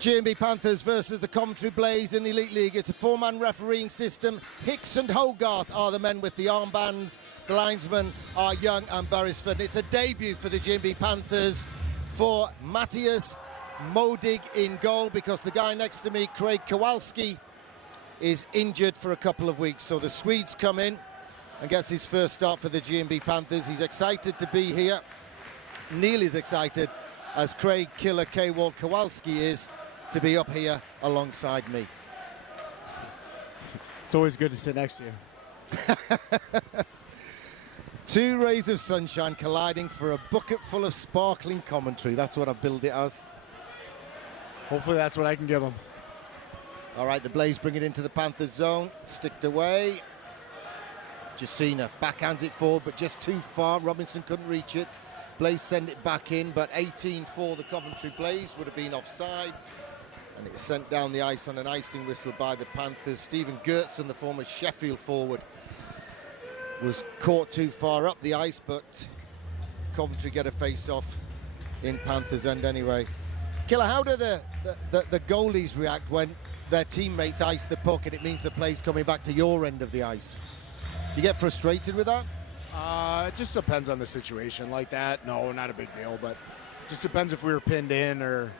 G&B Panthers versus the Coventry Blaze in the Elite League. It's a four-man refereeing system. Hicks and Hogarth are the men with the armbands. The linesmen are Young and Beresford. It's a debut for the G&B Panthers for Matthias Modig in goal, because the guy next to me, Craig Kowalski, is injured for a couple of weeks. So the Swedes come in and gets his first start for the G&B Panthers. He's excited to be here. Neil is excited, as Craig Killer K-Wall Kowalski is, to be up here alongside me. It's always good to sit next to you. Two rays of sunshine colliding for a bucket full of sparkling commentary. That's what I've billed it as. Hopefully that's what I can give them. All right, the Blaze bring it into the Panthers zone. Sticked away. Jacina backhands it forward, but just too far. Robinson couldn't reach it. Blaze send it back in, but 18 for the Coventry Blaze, would have been offside. And it's sent down the ice on an icing whistle by the Panthers. Stephen Gertson, the former Sheffield forward, was caught too far up the ice, but Coventry get a face-off in Panthers' end anyway. Killer, how do the goalies react when their teammates ice the puck and it means the play's coming back to your end of the ice? Do you get frustrated with that? It just depends on the situation. Like that, no, not a big deal, but just depends if we were pinned in or...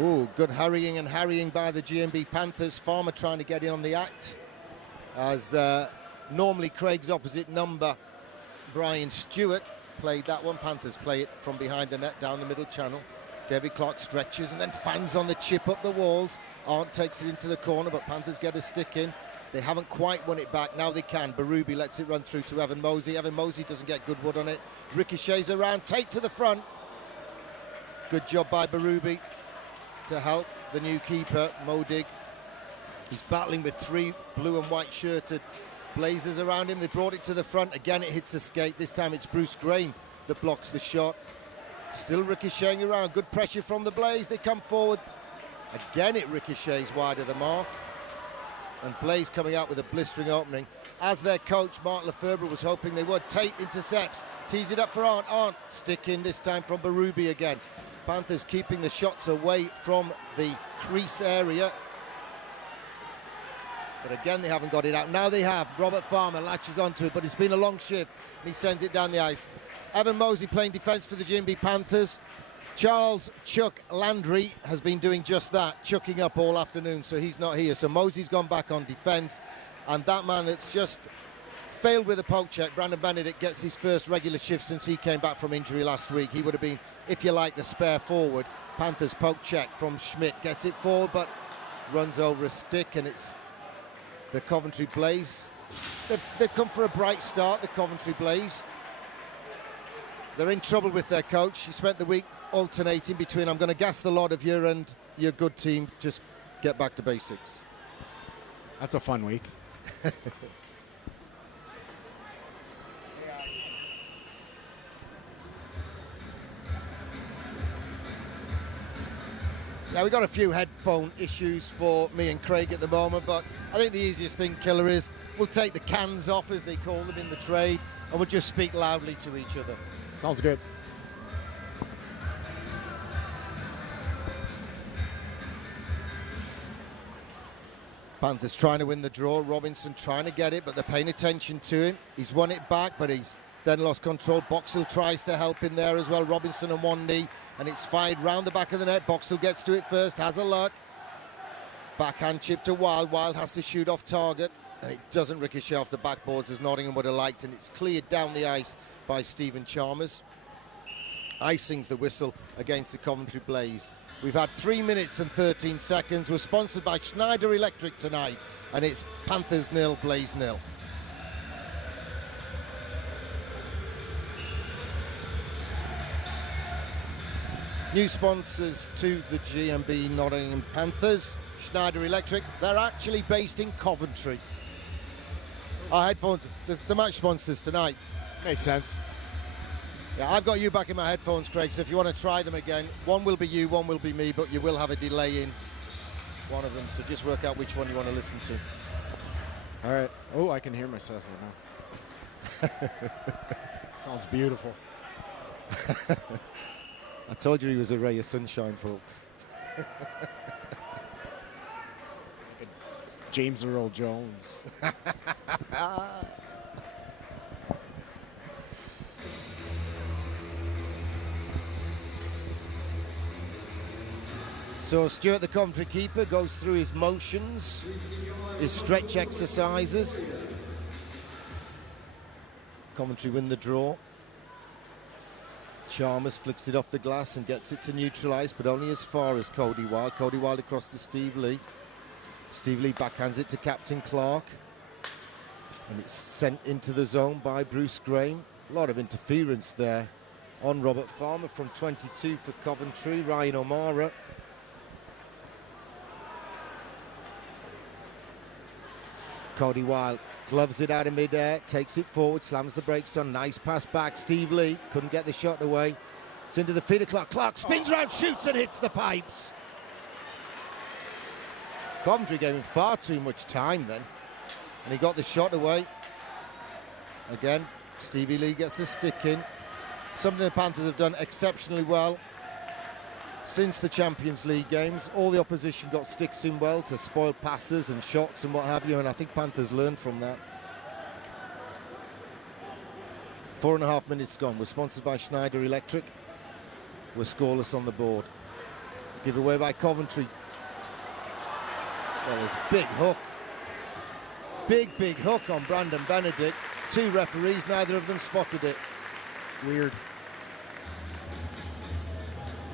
Ooh, good harrying by the G&B Panthers. Farmer trying to get in on the act, as normally Craig's opposite number, Brian Stewart, played that one. Panthers play it from behind the net down the middle channel. David Clark stretches and then fans on the chip up the walls. Arndt takes it into the corner, but Panthers get a stick in. They haven't quite won it back. Now they can. Berube lets it run through to Evan Mosey. Evan Mosey doesn't get good wood on it. Ricochets around, take to the front. Good job by Berube to help the new keeper, Modig. He's battling with three blue and white shirted Blazers around him. They brought it to the front. Again, it hits the skate. This time it's Bruce Graham that blocks the shot. Still ricocheting around. Good pressure from the Blaze. They come forward. Again, it ricochets wide of the mark. And Blaze coming out with a blistering opening, as their coach, Mark Lefebvre, was hoping they would. Tate intercepts, tees it up for Arndt. Arndt stick in, this time from Berube again. Panthers keeping the shots away from the crease area. But again, they haven't got it out. Now they have. Robert Farmer latches onto it, but it's been a long shift, and he sends it down the ice. Evan Mosey playing defence for the G&B Panthers. Charles Chuck Landry has been doing just that, chucking up all afternoon, so he's not here. So Mosey's gone back on defence, and that man that's just failed with a poke check, Brandon Benedict, gets his first regular shift since he came back from injury last week. He would have been, if you like, the spare forward. Panthers poke check from Schmidt, gets it forward, but runs over a stick, and it's the Coventry Blaze. They've come for a bright start, the Coventry Blaze. They're in trouble with their coach. He spent the week alternating between, I'm going to gas the lot of you and your good team, just get back to basics. That's a fun week. Yeah, we've got a few headphone issues for me and Craig at the moment, but I think the easiest thing, Killer, is we'll take the cans off, as they call them in the trade, and we'll just speak loudly to each other. Sounds good. Panthers trying to win the draw. Robinson trying to get it, but they're paying attention to him. He's won it back, but he's then lost control. Boxall tries to help in there as well. Robinson on one knee, and it's fired round the back of the net. Boxall gets to it first, has a luck. Backhand chip to Wild. Wild has to shoot off target, and it doesn't ricochet off the backboards as Nottingham would have liked, and it's cleared down the ice by Stephen Chalmers. Icing's the whistle against the Coventry Blaze. We've had 3 minutes and 13 seconds. We're sponsored by Schneider Electric tonight, and it's Panthers 0, Blaze 0. New sponsors to the G&B Nottingham Panthers. Schneider Electric. They're actually based in Coventry. Our headphones, the match sponsors tonight. Makes sense. Yeah, I've got you back in my headphones, Craig, so if you want to try them again, one will be you, one will be me, but you will have a delay in one of them, so just work out which one you want to listen to. All right. Oh, I can hear myself right now. Sounds beautiful. I told you he was a ray of sunshine, folks. James Earl Jones. So Stuart, the Coventry keeper, goes through his motions, his stretch exercises. Coventry win the draw. Chalmers flicks it off the glass and gets it to neutralise, but only as far as Cody Wild. Cody Wild across to Steve Lee. Steve Lee backhands it to Captain Clark. And it's sent into the zone by Bruce Graham. A lot of interference there on Robert Farmer from 22 for Coventry. Ryan O'Mara. Cody Wild gloves it out of mid-air, takes it forward, slams the brakes on. Nice pass back. Steve Lee couldn't get the shot away. It's into the feet of Clark. Clark spins round, shoots and hits the pipes. Coventry gave him far too much time then, and he got the shot away. Again, Stevie Lee gets the stick in. Something the Panthers have done exceptionally well since the Champions League games. All the opposition got sticks in well to spoil passes and shots and what have you, and I think Panthers learned from that. 4.5 minutes gone. We're sponsored by Schneider Electric. We're scoreless on the board. Give away by Coventry. Well, it's big hook. Big hook on Brandon Benedict. Two referees, neither of them spotted it. Weird.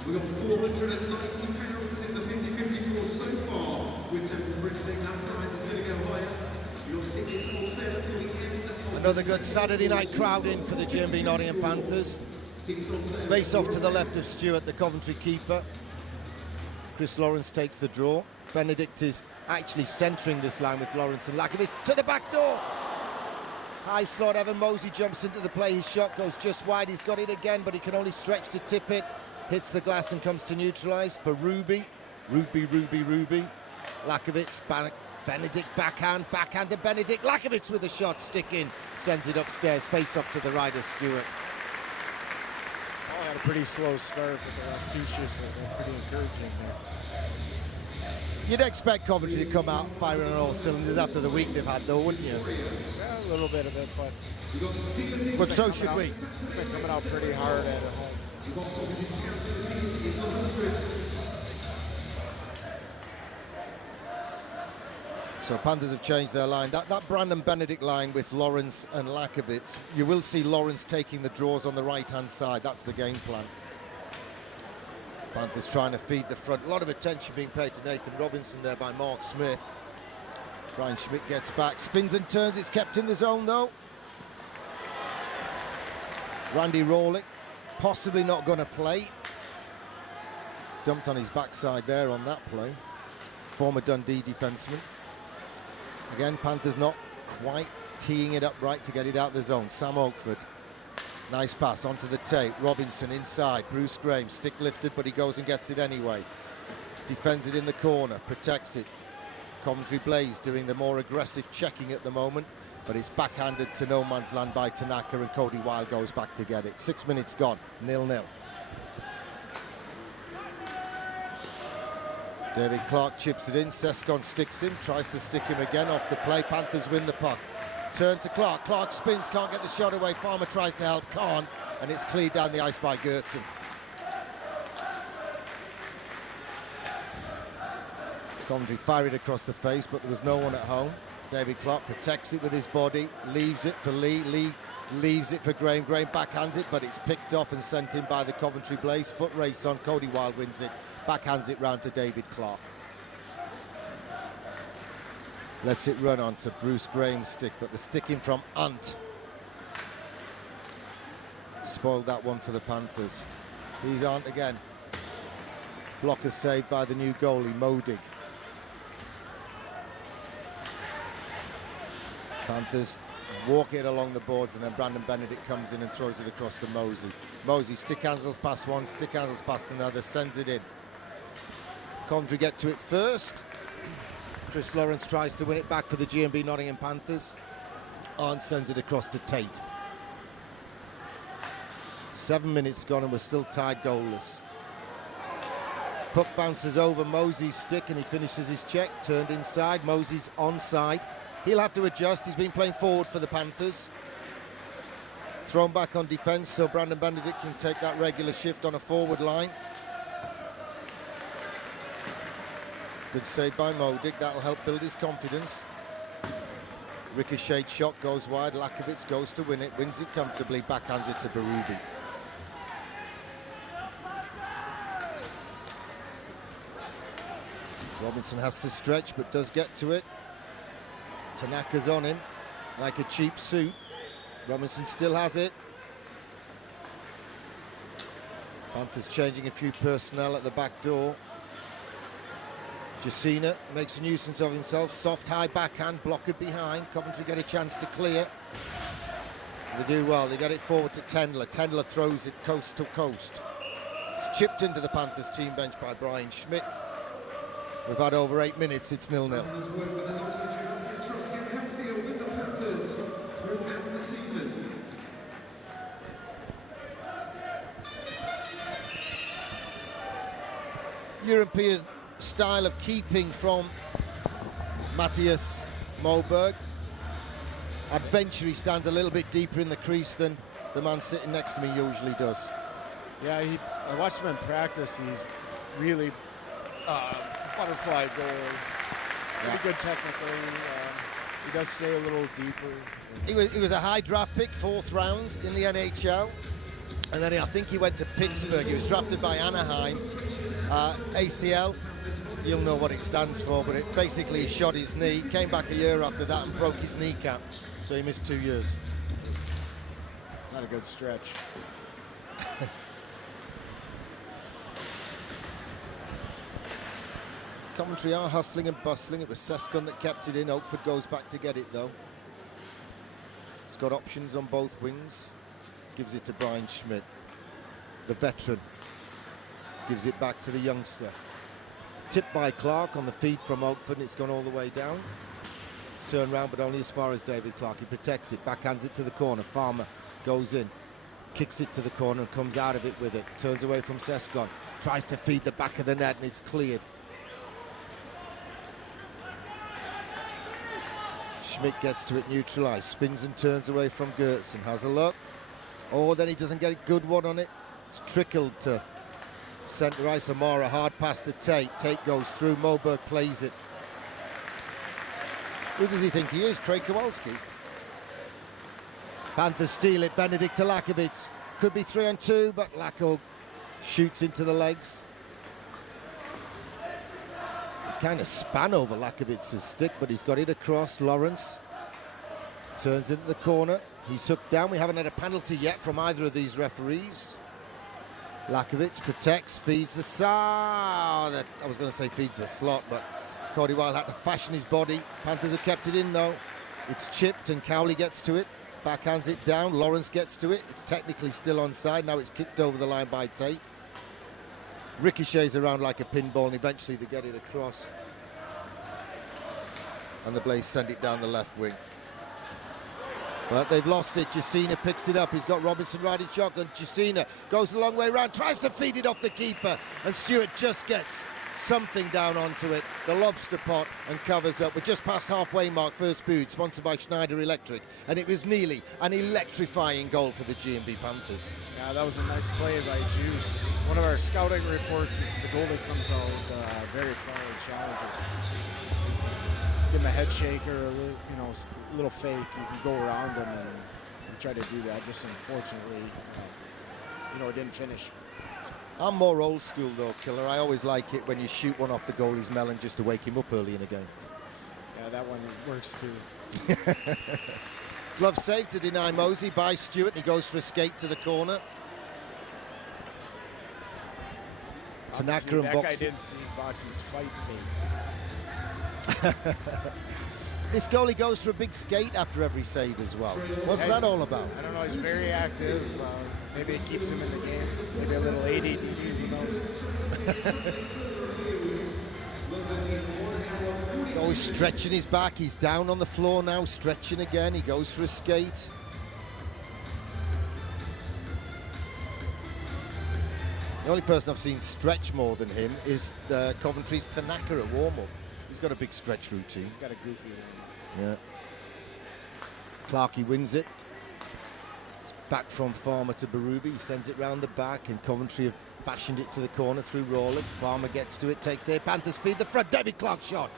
We've got 490 pounds in the 50-50 draw so far. With Temple Brixton, that prize is going to go higher. Your tickets will sell until the end of the Another good Saturday night crowd in for the GMB Nottingham Panthers. Face off to the left of Stewart, the Coventry keeper. Chris Lawrence takes the draw. Benedict is actually centering this line with Lawrence and Lakovic to the back door. High slot, Evan Mosey jumps into the play. His shot goes just wide. He's got it again, but he can only stretch to tip it. Hits the glass and comes to neutralise. But Ruby. Lakovic, Benedict backhand to Benedict. Lakovic with a shot, stick in, sends it upstairs. Face off to the right of Stewart. Oh, had a pretty slow start, but the last two shifts have been pretty encouraging there. You'd expect Coventry to come out firing on all cylinders after the week they've had, though, wouldn't you? Yeah, a little bit of it, But so should we. Been coming out pretty hard at home. So Panthers have changed their line. That Brandon Benedict line with Lawrence and Lakovic, you will see Lawrence taking the draws on the right-hand side. That's the game plan. Panthers trying to feed the front. A lot of attention being paid to Nathan Robinson there by Mark Smith. Brian Schmidt gets back, spins and turns. It's kept in the zone, though. Randy Rawley, possibly not going to play. Dumped on his backside there on that play. Former Dundee defenseman. Again, Panthers not quite teeing it up right to get it out of the zone. Sam Oakford. Nice pass onto the tape. Robinson inside. Bruce Graham, stick lifted, but he goes and gets it anyway. Defends it in the corner, protects it. Coventry Blaze doing the more aggressive checking at the moment, but it's backhanded to no man's land by Tanaka, and Cody Wild goes back to get it. 6 minutes gone, 0-0. David Clark chips it in. Sescon sticks him, tries to stick him again off the play. Panthers win the puck. Turn to Clark. Clark spins, can't get the shot away. Farmer tries to help, can't, and it's cleared down the ice by Gertzen. Coventry fire it across the face, but there was no one at home. David Clark protects it with his body, leaves it for Lee. Lee leaves it for Graham. Graham backhands it, but it's picked off and sent in by the Coventry Blaze. Foot race on. Cody Wild wins it. Backhands it round to David Clark. Lets it run onto Bruce Graham's stick, but the stick in from Ant spoiled that one for the Panthers. He's Ant again. Blocker saved by the new goalie, Modig. Panthers walk it along the boards, and then Brandon Benedict comes in and throws it across to Mosey. Mosey stick handles past one, stick handles past another, sends it in. Coventry get to it first. Chris Lawrence tries to win it back for the GMB Nottingham Panthers. Arndt sends it across to Tate. 7 minutes gone and we're still tied goalless. Puck bounces over Mosey's stick and he finishes his check. Turned inside. Mosey's onside. He'll have to adjust. He's been playing forward for the Panthers. Thrown back on defence, so Brandon Benedict can take that regular shift on a forward line. Good save by Modic. That'll help build his confidence. Ricochet shot goes wide. Lakovitz goes to win it. Wins it comfortably. Backhands it to Berube. Robinson has to stretch, but does get to it. Tanaka's on him like a cheap suit. Robinson still has it. Panthers changing a few personnel at the back door. Jacina makes a nuisance of himself. Soft high backhand, blocked behind. Coventry get a chance to clear. They do well. They get it forward to Tendler. Tendler throws it coast to coast. It's chipped into the Panthers team bench by Brian Schmidt. We've had over 8 minutes. It's 0-0. European style of keeping from Matthias Moberg. Adventure, he stands a little bit deeper in the crease than the man sitting next to me usually does. Yeah, I watched him in practice. He's really butterfly goal. Pretty good technically. He does stay a little deeper. He was a high draft pick, 4th round in the NHL. And then I think he went to Pittsburgh. He was drafted by Anaheim. ACL, you'll know what it stands for, but it basically shot his knee, came back a year after that and broke his kneecap, so he missed 2 years. It's not a good stretch. Coventry are hustling and bustling. It was Seskon that kept it in. Oakford goes back to get it though. He's got options on both wings. Gives it to Brian Schmidt, the veteran. Gives it back to the youngster. Tipped by Clark on the feed from Oakford, and it's gone all the way down. It's turned round, but only as far as David Clark. He protects it, backhands it to the corner. Farmer goes in, kicks it to the corner and comes out of it with it. Turns away from Seskon. Tries to feed the back of the net, and it's cleared. Schmidt gets to it, neutralised. Spins and turns away from Gertson. Has a look. Oh, then he doesn't get a good one on it. It's trickled to centre ice. Amara, hard pass to Tate. Tate goes through. Moberg plays it. Who does he think he is? Craig Kowalski. Panthers steal it. Benedict to Lakovitz. Could be 3-on-2, but Lacko shoots into the legs. It kind of span over Lakovitz's stick, but he's got it across. Lawrence turns into the corner. He's hooked down. We haven't had a penalty yet from either of these referees. Lakovitz protects, feeds the I was going to say feeds the slot, but Cody Wild had to fashion his body. Panthers have kept it in though. It's chipped and Cowley gets to it. Backhands it down. Lawrence gets to it. It's technically still onside. Now it's kicked over the line by Tate. Ricochets around like a pinball, and eventually they get it across. And the Blaze send it down the left wing. But they've lost it. Jacina picks it up. He's got Robinson riding shotgun. Jacina goes the long way around, tries to feed it off the keeper, and Stewart just gets something down onto it, the lobster pot, and covers up. We're just past halfway mark, first period, sponsored by Schneider Electric, and it was nearly an electrifying goal for the G&B Panthers. Yeah, that was a nice play by Juice. One of our scouting reports is the goalie comes out very far and challenges. Give him a head shake or a little fake. You can go around him, and we try to do that. Just unfortunately, it didn't finish. I'm more old school though, Killer. I always like it when you shoot one off the goalie's melon just to wake him up early in a game. Yeah, that one works too. Glove save to deny Mosey by Stewart, and he goes for a skate to the corner. Tanaka and that Boxy. guy didn't see Boxy's fight tape. This goalie goes for a big skate after every save as well. What's that all about? I don't know. He's very active. Maybe it keeps him in the game. Maybe a little ADD, who knows? He's always stretching his back. He's down on the floor now, stretching again. He goes for a skate. The only person I've seen stretch more than him is Coventry's Tanaka at warm-up. He's got a big stretch routine. He's got a goofy one. Yeah. Clarkey wins it. It's back from Farmer to Berube. He sends it round the back, and Coventry have fashioned it to the corner through Rawley. Farmer gets to it, takes their Panthers feed the front. David Clark shot.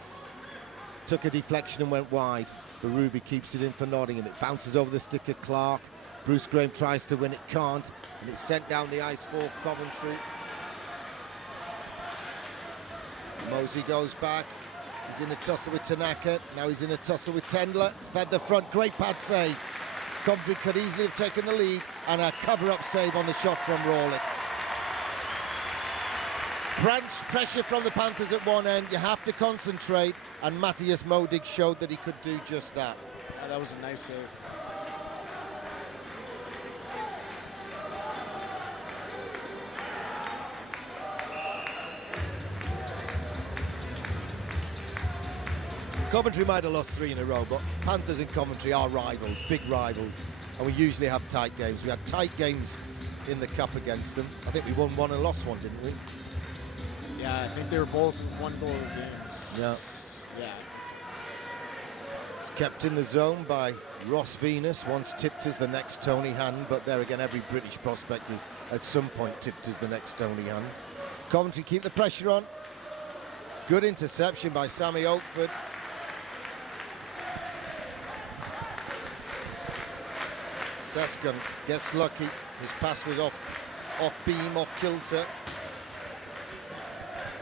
Took a deflection and went wide. Berube keeps it in for Nottingham. It bounces over the stick of Clark. Bruce Graham tries to win it, can't, and it's sent down the ice for Coventry. Mosey goes back. He's in a tussle with Tanaka. Now he's in a tussle with Tendler. Fed the front. Great pad save. Coventry could easily have taken the lead, and a cover-up save on the shot from Rawley. Pressure from the Panthers at one end. You have to concentrate, and Matthias Modig showed that he could do just that. Yeah, that was a nice save. Coventry might have lost 3 in a row, but Panthers and Coventry are rivals, big rivals, and we usually have tight games. We had tight games in the Cup against them. I think we won 1 and lost 1, didn't we? Yeah, I think they were both 1-goal games. Yeah. Yeah. It's kept in the zone by Ross Venus, once tipped as the next Tony Hand, but there again, every British prospect is at some point tipped as the next Tony Hand. Coventry keep the pressure on. Good interception by Sammy Oakford. Sescon gets lucky. His pass was off beam, off kilter.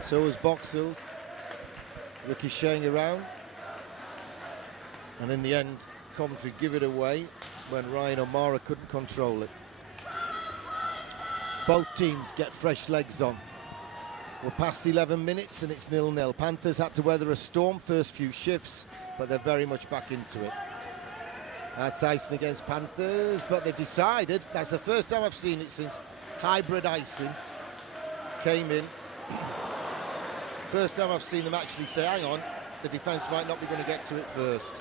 So was Boxall's. Ricocheting around. And in the end, Coventry give it away when Ryan O'Mara couldn't control it. Both teams get fresh legs on. We're past 11 minutes and it's 0-0. Panthers had to weather a storm first few shifts, but they're very much back into it. That's icing against Panthers, but they've decided, that's the first time I've seen it since hybrid icing came in. First time I've seen them actually say, hang on, the defence might not be going to get to it first.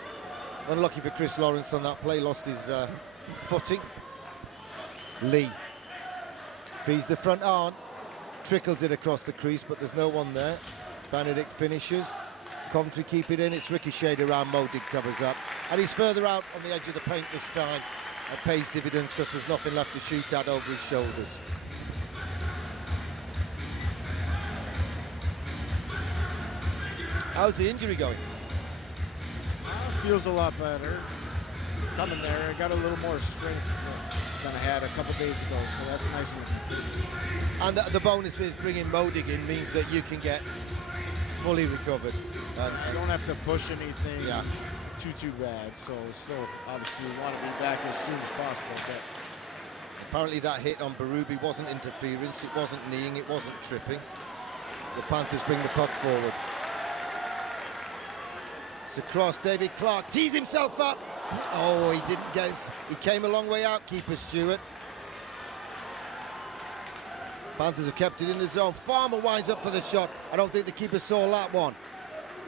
Unlucky for Chris Lawrence on that play, lost his footing. Lee feeds the front arm, trickles it across the crease, but there's no one there. Benedict finishes. Coventry keep it in, it's ricocheted around, Modig covers up. And he's further out on the edge of the paint this time. It pays dividends because there's nothing left to shoot at over his shoulders. How's the injury going? Feels a lot better. Coming there, I got a little more strength than I had a couple days ago, so that's nice and encouraging. And the bonus is bringing Modig in means that you can get fully recovered. I don't have to push anything Yeah. too bad, so still obviously want to be back as soon as possible. But Apparently that hit on Berube wasn't interference, it wasn't kneeing, it wasn't tripping. The Panthers bring the puck forward. It's across, David Clark tees himself up. Oh, he didn't get, he came a long way out, keeper Stewart. Panthers have kept it in the zone. Farmer winds up for the shot. I don't think the keeper saw that one.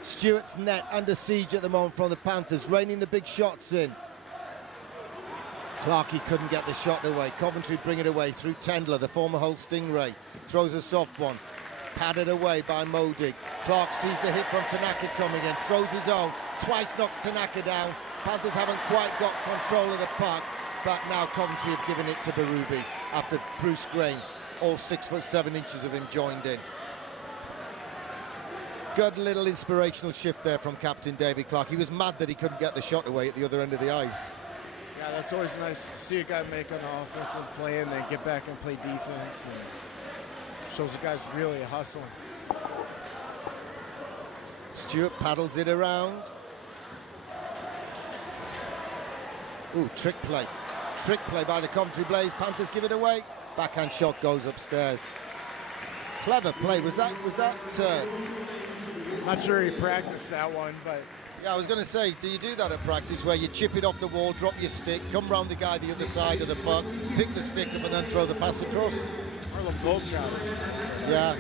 Stewart's net under siege at the moment from the Panthers, raining the big shots in. Clarkey couldn't get the shot away. Coventry bring it away through Tendler, the former Hull Stingray. Throws a soft one. Padded away by Modig. Clark sees the hit from Tanaka coming in. Throws his own. Twice knocks Tanaka down. Panthers haven't quite got control of the puck. But now Coventry have given it to Berube after Bruce Graham, all 6'7" of him joined in. Good little inspirational shift there from captain David Clark. He was mad that he couldn't get the shot away at the other end of the ice. yeah, that's always nice to see a guy make an offensive play and then get back and play defense. And shows the guy's really hustling. Stewart paddles it around. Ooh, trick play. Trick play by the Coventry Blaze. Panthers give it away. Backhand shot goes upstairs. Clever play. Was that Not sure he practiced that one, but yeah, I was going to say, do you do that at practice where you chip it off the wall, drop your stick, come round the guy the other side of the puck, pick the stick up and then throw the pass across? Harlem Globetrotters. Yeah.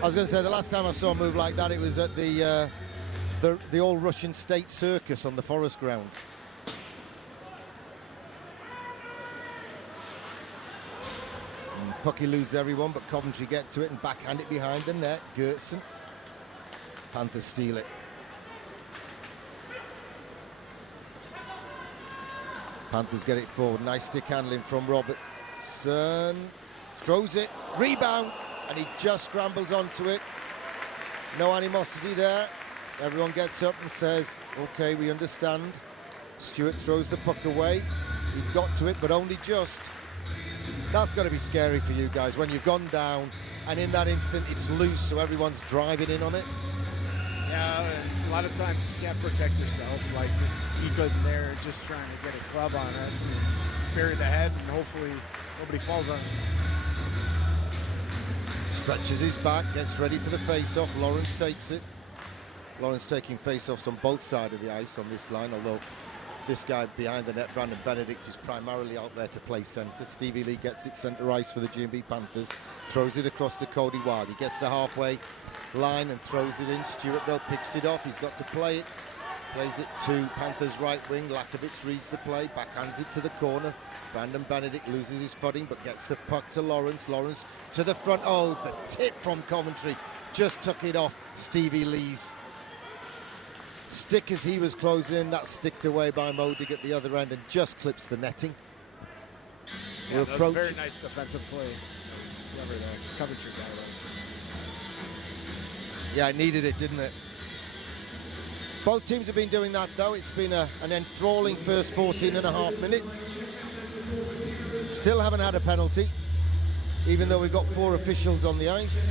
I was going to say, the last time I saw a move like that, it was at the All-Russian State Circus on the Forest Ground. Puck eludes everyone, but Coventry get to it and backhand it behind the net. Gertson. Panthers steal it. Panthers get it forward. Nice stick handling from Robertson. Throws it. Rebound. And he just scrambles onto it. No animosity there. Everyone gets up and says, okay, we understand. Stewart throws the puck away. He got to it, but only just. That's got to be scary for you guys when you've gone down and in that instant it's loose, so everyone's driving in on it. Yeah, and a lot of times you can't protect yourself. Like he couldn't there, just trying to get his glove on it, bury the head, and hopefully nobody falls on it. Stretches his back, gets ready for the face-off. Lawrence takes it. Lawrence taking face-offs on both sides of the ice on this line, although this guy behind the net, Brandon Benedict, is primarily out there to play centre. Stevie Lee gets it centre ice for the GMB Panthers, throws it across to Cody Wild. He gets the halfway line and throws it in. Stewart, though, picks it off. He's got to play it. Plays it to Panthers' right wing. Lakovitz reads the play, backhands it to the corner. Brandon Benedict loses his footing, but gets the puck to Lawrence. Lawrence to the front. Oh, the tip from Coventry just took it off Stevie Lee's stick as he was closing in. That sticked away by Modig at the other end and just clips the netting. Yeah, that was a very nice defensive play. Whoever the Coventry guy was. Yeah, it needed it, didn't it? Both teams have been doing that, though. It's been an enthralling first 14 and a half minutes. Still haven't had a penalty, even though we've got 4 officials on the ice.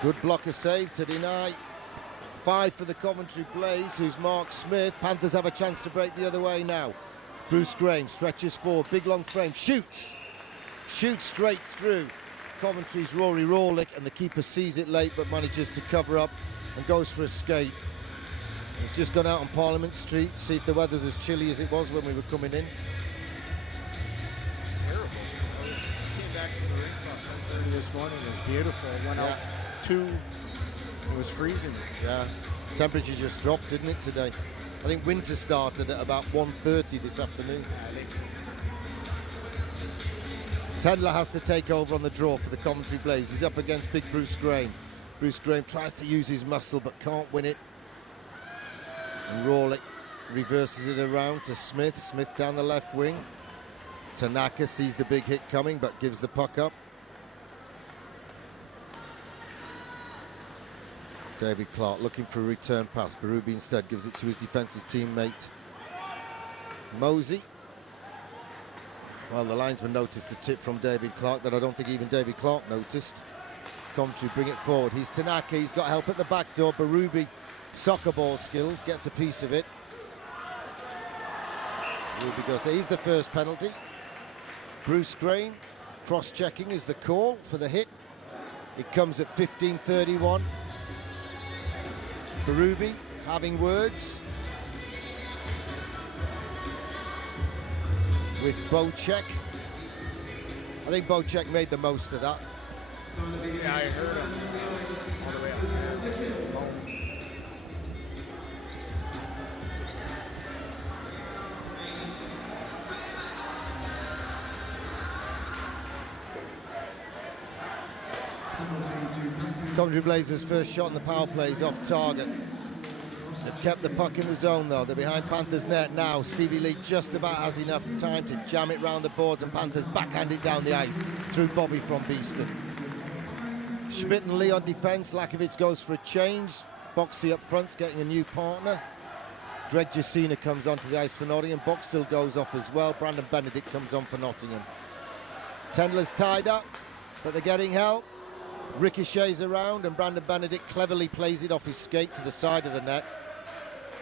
Good blocker save to deny. 5 for the Coventry Blaze, who's Mark Smith. Panthers have a chance to break the other way now. Bruce Graham stretches forward, big long frame, shoots straight through Coventry's Rory Rawlick, and the keeper sees it late but manages to cover up and goes for a skate. It's just gone out on Parliament Street, see if the weather's as chilly as it was when we were coming in. It's terrible. I came back from the rink about 10:30 this morning. It was beautiful. It went out 2. It was freezing. Yeah, temperature just dropped, didn't it, today? I think winter started at about 1:30 this afternoon. I think so. Tendler has to take over on the draw for the Coventry Blaze. He's up against big Bruce Graham. Bruce Graham tries to use his muscle but can't win it. And Rawlick reverses it around to Smith. Smith down the left wing. Tanaka sees the big hit coming but gives the puck up. David Clark looking for a return pass. Berube instead gives it to his defensive teammate Mosey. Well, the linesman noticed a tip from David Clark that I don't think even David Clark noticed. Coventry bring it forward. He's Tanaka. He's got help at the back door. Berube, soccer ball skills, gets a piece of it. Berube goes there. He's the first penalty. Bruce Graham cross-checking is the call for the hit. It comes at 15:31. Berube having words with Bocek. I think Bocek made the most of that. Yeah, I heard him all the way out there. Just alone. Coventry Blazers' first shot in the power play is off target. They've kept the puck in the zone, though. They're behind Panthers' net now. Stevie Lee just about has enough time to jam it round the boards, and Panthers backhand it down the ice through Bobby from Beeston. Schmidt and Lee on defence. Lakovitz goes for a change. Boxy up front's getting a new partner. Greg Jacina comes onto the ice for Nottingham. Boxall goes off as well. Brandon Benedict comes on for Nottingham. Tendler's tied up, but they're getting help. Ricochets around, and Brandon Benedict cleverly plays it off his skate to the side of the net.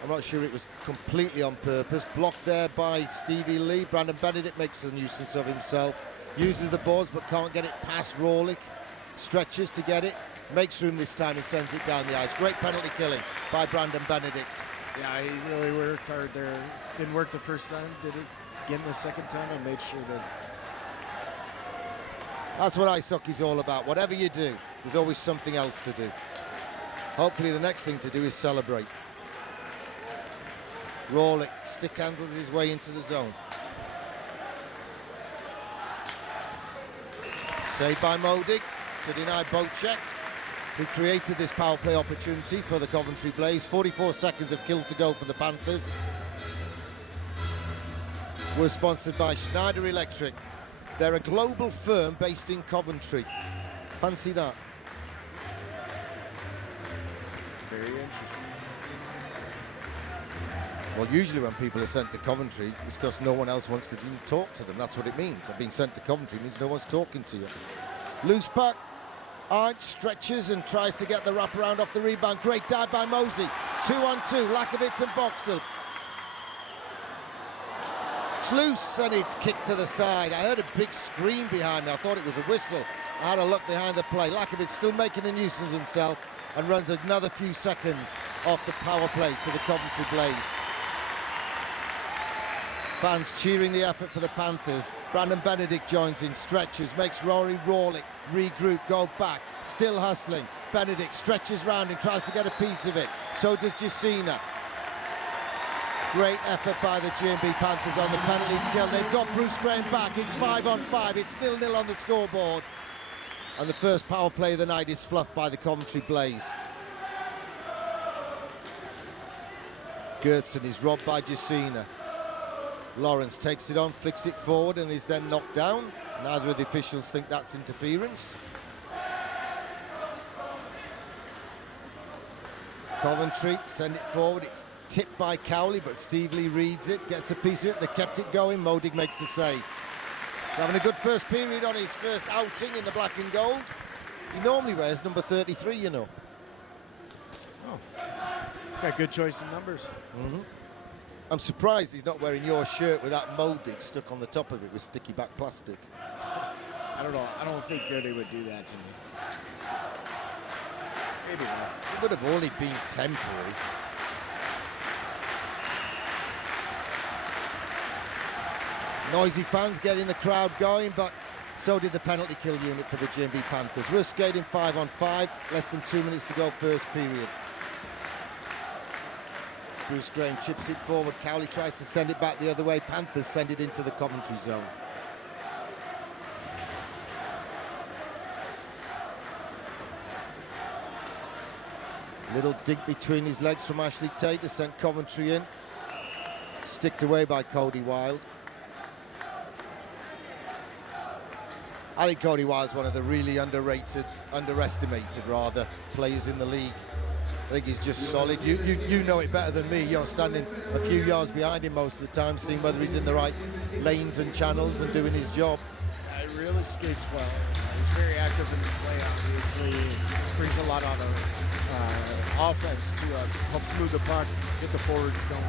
I'm not sure it was completely on purpose. Blocked there by Stevie Lee. Brandon Benedict makes a nuisance of himself. Uses the boards but can't get it past Rawlick. Stretches to get it. Makes room this time and sends it down the ice. Great penalty killing by Brandon Benedict. Yeah, he really worked hard there. Didn't work the first time, did it again the second time, and made sure that... That's what ice hockey's all about. Whatever you do, there's always something else to do. Hopefully the next thing to do is celebrate. Rawley stick handles his way into the zone. Saved by Modig to deny Bocek, who created this power play opportunity for the Coventry Blaze. 44 seconds of kill to go for the Panthers. We're sponsored by Schneider Electric. They're a global firm based in Coventry. Fancy that. Very interesting. Well, usually when people are sent to Coventry, it's because no one else wants to even talk to them. That's what it means. Being sent to Coventry means no one's talking to you. Loose puck. Arndt stretches and tries to get the wraparound off the rebound. Great dive by Mosey. 2-on-2. Lakovitz and Boxall. It's loose and it's kicked to the side. I heard a big scream behind me. I thought it was a whistle. I had a look behind the play. Lakovitz still making a nuisance himself and runs another few seconds off the power play to the Coventry Blaze. Fans cheering the effort for the Panthers. Brandon Benedict joins in, stretches, makes Rory Rawley regroup, go back, still hustling. Benedict stretches round and tries to get a piece of it. So does Jacina. Great effort by the GMB Panthers on the penalty kill. They've got Bruce Graham back. It's 5-on-5. It's 0-0 on the scoreboard. And the first power play of the night is fluffed by the Coventry Blaze. Gertson is robbed by Jacina. Lawrence takes it on, flicks it forward and is then knocked down. Neither of the officials think that's interference. Coventry send it forward. It's tipped by Cowley, but Steve Lee reads it, gets a piece of it. They kept it going. Modig makes the save. Having a good first period on his first outing in the black and gold. He normally wears number 33, you know. Oh, he's got good choice in numbers. Mm-hmm. I'm surprised he's not wearing your shirt with that Modig stuck on the top of it with sticky back plastic. I don't know. I don't think Goody would do that to me. Maybe not. It would have only been temporary. Noisy fans getting the crowd going, but so did the penalty kill unit for the GMB Panthers. We're skating 5-on-5, less than 2 minutes to go first period. Bruce Graham chips it forward. Cowley tries to send it back the other way. Panthers send it into the Coventry zone. Little dig between his legs from Ashley Tate to send Coventry in. Sticked away by Cody Wilde. I think Cody Wilde's one of the really underestimated players in the league. I think he's just solid. You know it better than me. You're standing a few yards behind him most of the time, seeing whether he's in the right lanes and channels and doing his job. He really skates well. He's very active in the play, obviously. Brings a lot out of offense to us. Helps move the puck, get the forwards going.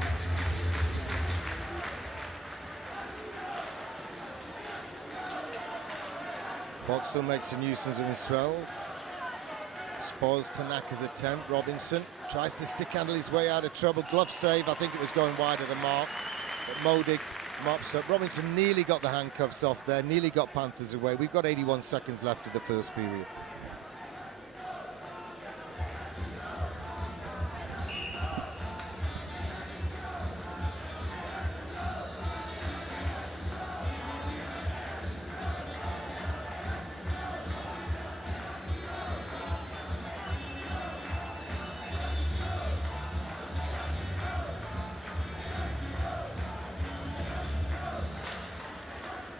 Boxall makes a nuisance of himself. Spoils Tanaka's attempt. Robinson tries to stick handle his way out of trouble. Glove save. I think it was going wide of the mark. But Modig mops up. Robinson nearly got the handcuffs off there. Nearly got Panthers away. We've got 81 seconds left of the first period.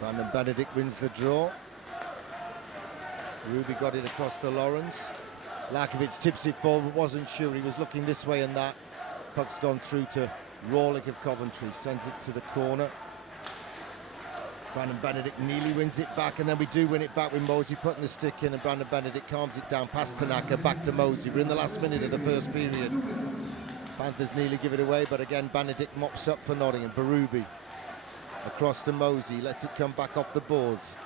Brandon Benedict wins the draw. Ruby got it across to Lawrence. Lakovitz tips it forward, wasn't sure. He was looking this way and that. Puck's gone through to Rawlick of Coventry. Sends it to the corner. Brandon Benedict nearly wins it back, and then we do win it back with Mosey putting the stick in, and Brandon Benedict calms it down past Tanaka, back to Mosey. We're in the last minute of the first period. Panthers nearly give it away, but again Benedict mops up for Nottingham. Berube across to Mosey, lets it come back off the boards.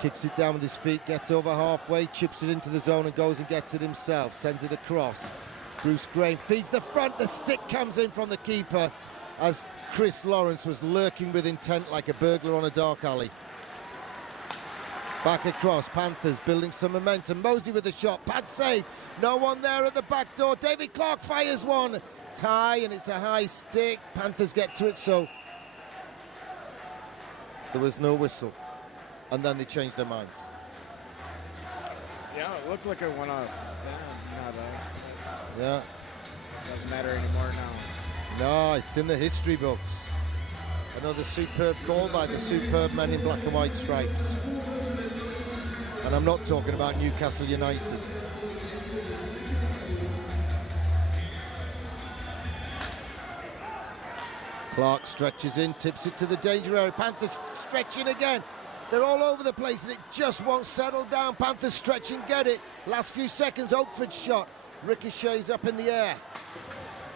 Kicks it down with his feet, gets over halfway, chips it into the zone and goes and gets it himself. Sends it across. Bruce Graham feeds the front. The stick comes in from the keeper as Chris Lawrence was lurking with intent like a burglar on a dark alley. Back across, Panthers building some momentum. Mosey with a shot, pad save. No one there at the back door. David Clark fires one. It's high, and it's a high stick. Panthers get to it, so there was no whistle. And then they changed their minds. Yeah, it looked like it went off. Not us. Yeah. It doesn't matter anymore now. No, it's in the history books. Another superb goal by the superb men in black and white stripes. And I'm not talking about Newcastle United. Clark stretches in, tips it to the danger area. Panthers stretching again. They're all over the place and it just won't settle down. Panthers stretch and get it. Last few seconds, Oakford's shot. Ricochets up in the air.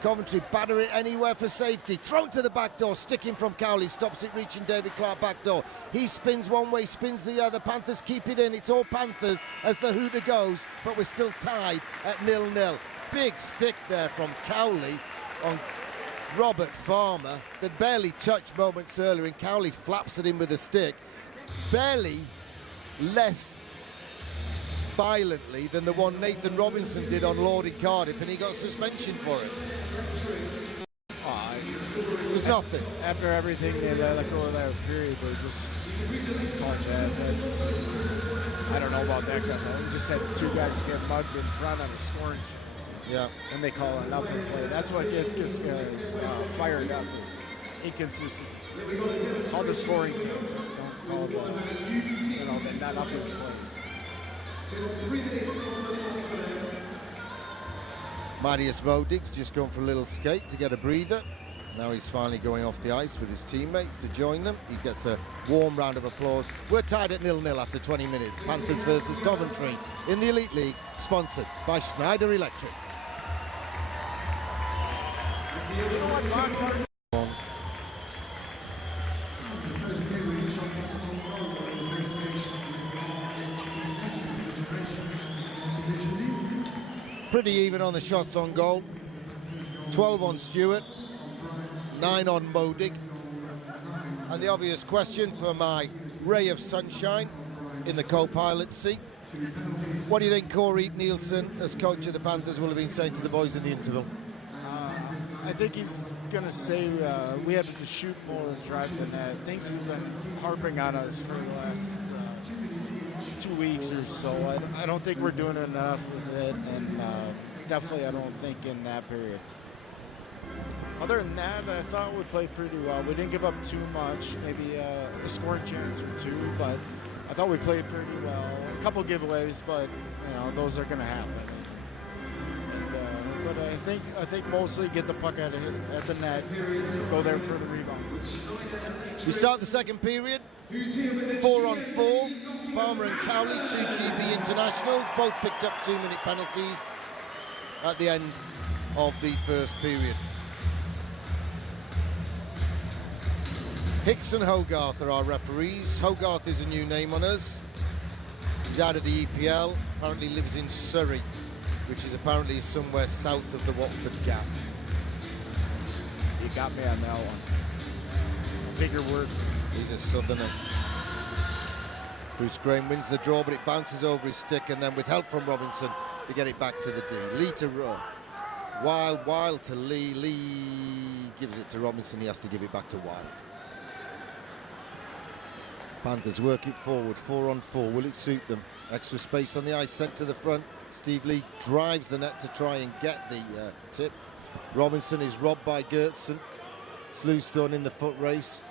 Coventry batter it anywhere for safety. Thrown to the back door, sticking from Cowley. Stops it reaching David Clark back door. He spins one way, spins the other. Panthers keep it in. It's all Panthers as the hooter goes, but we're still tied at 0-0. Big stick there from Cowley on Robert Farmer that barely touched moments earlier, and Cowley flaps it in with a stick. Barely less violently than the one Nathan Robinson did on Lord in Cardiff, and he got suspension for it. It was nothing. After everything they let go of that period, they just called that. That's, I don't know about that guy. We just had two guys get mugged in front on a scoring chance. Yeah. And they call it nothing play. That's what gets guys fired up, is inconsistency. Call the scoring teams, just don't call the, the not nothing plays. Marius Modig's just gone for a little skate to get a breather. Now he's finally going off the ice with his teammates to join them. He gets a warm round of applause. We're tied at 0-0 after 20 minutes. Panthers versus Coventry in the Elite League, sponsored by Schneider Electric. Pretty even on the shots on goal. 12 on Stewart, 9 on Modig. And the obvious question for my ray of sunshine in the co-pilot seat, what do you think Corey Nielsen, as coach of the Panthers, will have been saying to the boys in the interval? I think he's going to say we have to shoot more and drive the net. Things have been harping on us for the last 2 weeks or so. I don't think we're doing enough with it, and definitely I don't think in that period. Other than that, I thought we played pretty well. We didn't give up too much, maybe a scoring chance or two, but I thought we played pretty well. A couple giveaways, but those are going to happen. But I think mostly get the puck at the net, go there for the rebounds. We start the second period, 4 on 4. Farmer and Cowley, 2 GB internationals, both picked up 2-minute penalties at the end of the first period. Hicks and Hogarth are our referees. Hogarth is a new name on us. He's out of the EPL, apparently lives in Surrey, which is apparently somewhere south of the Watford Gap. You got me on that one. I'll take your word. He's a southerner. Bruce Graham wins the draw, but it bounces over his stick, and then with help from Robinson, they get it back to the D. Lee to Wild to Lee. Lee gives it to Robinson. He has to give it back to Wild. Panthers work it forward, 4 on 4. Will it suit them? Extra space on the ice, sent to the front. Steve Lee drives the net to try and get the tip. Robinson is robbed by Gertson. Slewstone in the foot race.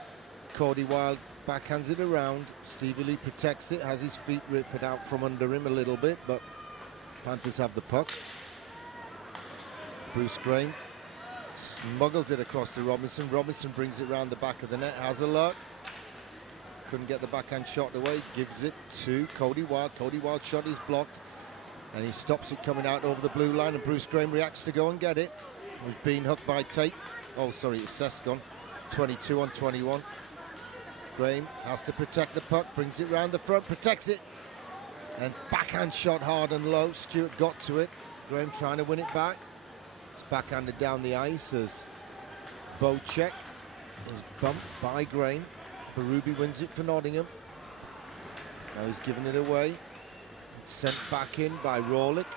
Cody Wild backhands it around. Stevie Lee protects it, has his feet ripped out from under him a little bit, but Panthers have the puck. Bruce Graham smuggles it across to Robinson. Robinson brings it round the back of the net, has a look. Couldn't get the backhand shot away, gives it to Cody Wild. Cody Wild's shot is blocked, and he stops it coming out over the blue line, and Bruce Graham reacts to go and get it. He's been hooked by Tate. Oh, sorry, it's Sescon. 22 on 21. Graham has to protect the puck, brings it round the front, protects it, and backhand shot hard and low. Stewart got to it. Graham trying to win it back. It's backhanded down the ice as Bocek is bumped by Graham. Berube wins it for Nottingham. Now he's giving it away. It's sent back in by Rawlick.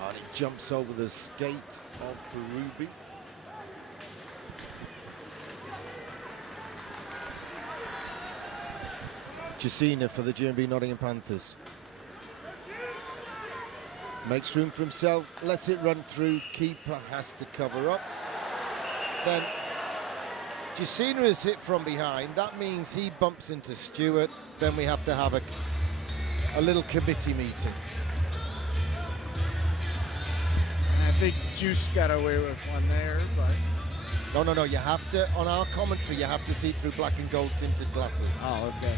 And he jumps over the skate of Berube. Jacina for the GMB Nottingham Panthers. Makes room for himself, lets it run through, keeper has to cover up. Then Jacina is hit from behind, that means he bumps into Stewart, then we have to have a little committee meeting. I think Juice got away with one there, but... No, you have to, on our commentary, you have to see through black and gold tinted glasses. Oh, okay.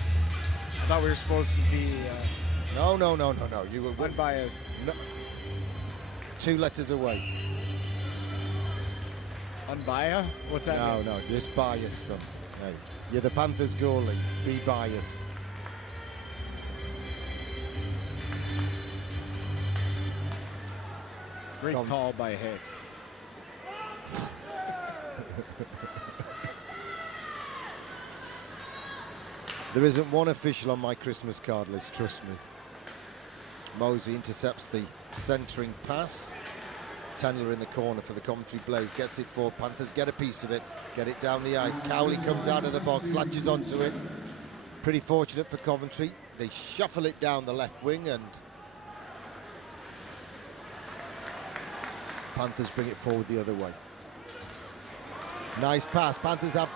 I thought we were supposed to be... No, you were unbiased. No, 2 letters away. Unbiased? What's that? No, just biased, son. Hey, you're the Panthers goalie. Be biased. Great call by Hicks. There isn't one official on my Christmas card list, trust me. Mosey intercepts the centering pass. Tendler in the corner for the Coventry Blaze, gets it forward. Panthers get a piece of it, get it down the ice. Cowley comes out of the box, latches onto it. Pretty fortunate for Coventry. They shuffle it down the left wing and Panthers bring it forward the other way. Nice pass, Panthers have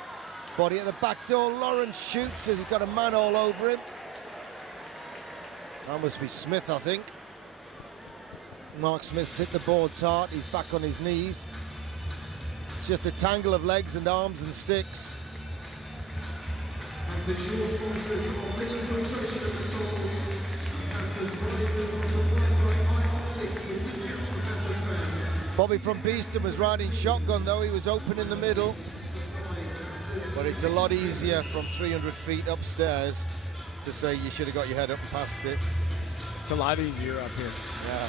body at the back door. Lawrence shoots as he's got a man all over him. That must be Smith, I think. Mark Smith's hit the boards hard. He's back on his knees. It's just a tangle of legs and arms and sticks. And the show sponsors of Brilliant Nutrition Controls. Panthers prizes are supplied by EIHL with discounts for Panthers fans. Bobby from Beeston was riding shotgun though. He was open in the middle. But it's a lot easier from 300 feet upstairs to say you should have got your head up and passed it. It's a lot easier up here. Yeah.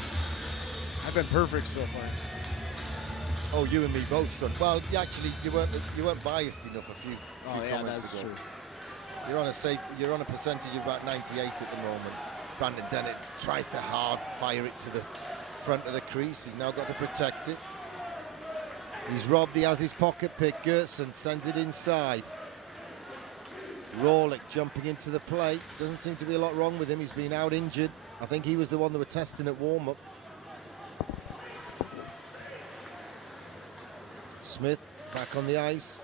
I've been perfect so far. Oh, you and me both, son. Well, actually, you weren't biased enough a few comments that's ago. true. You're on a percentage of about 98 at the moment. Brandon Dennett tries to hard fire it to the front of the crease. He's now got to protect it. He's robbed. He has his pocket pick. Gertson sends it inside. Rawlick jumping into the plate. Doesn't seem to be a lot wrong with him. He's been out injured. I think he was the one that were testing at warm-up. Smith back on the ice.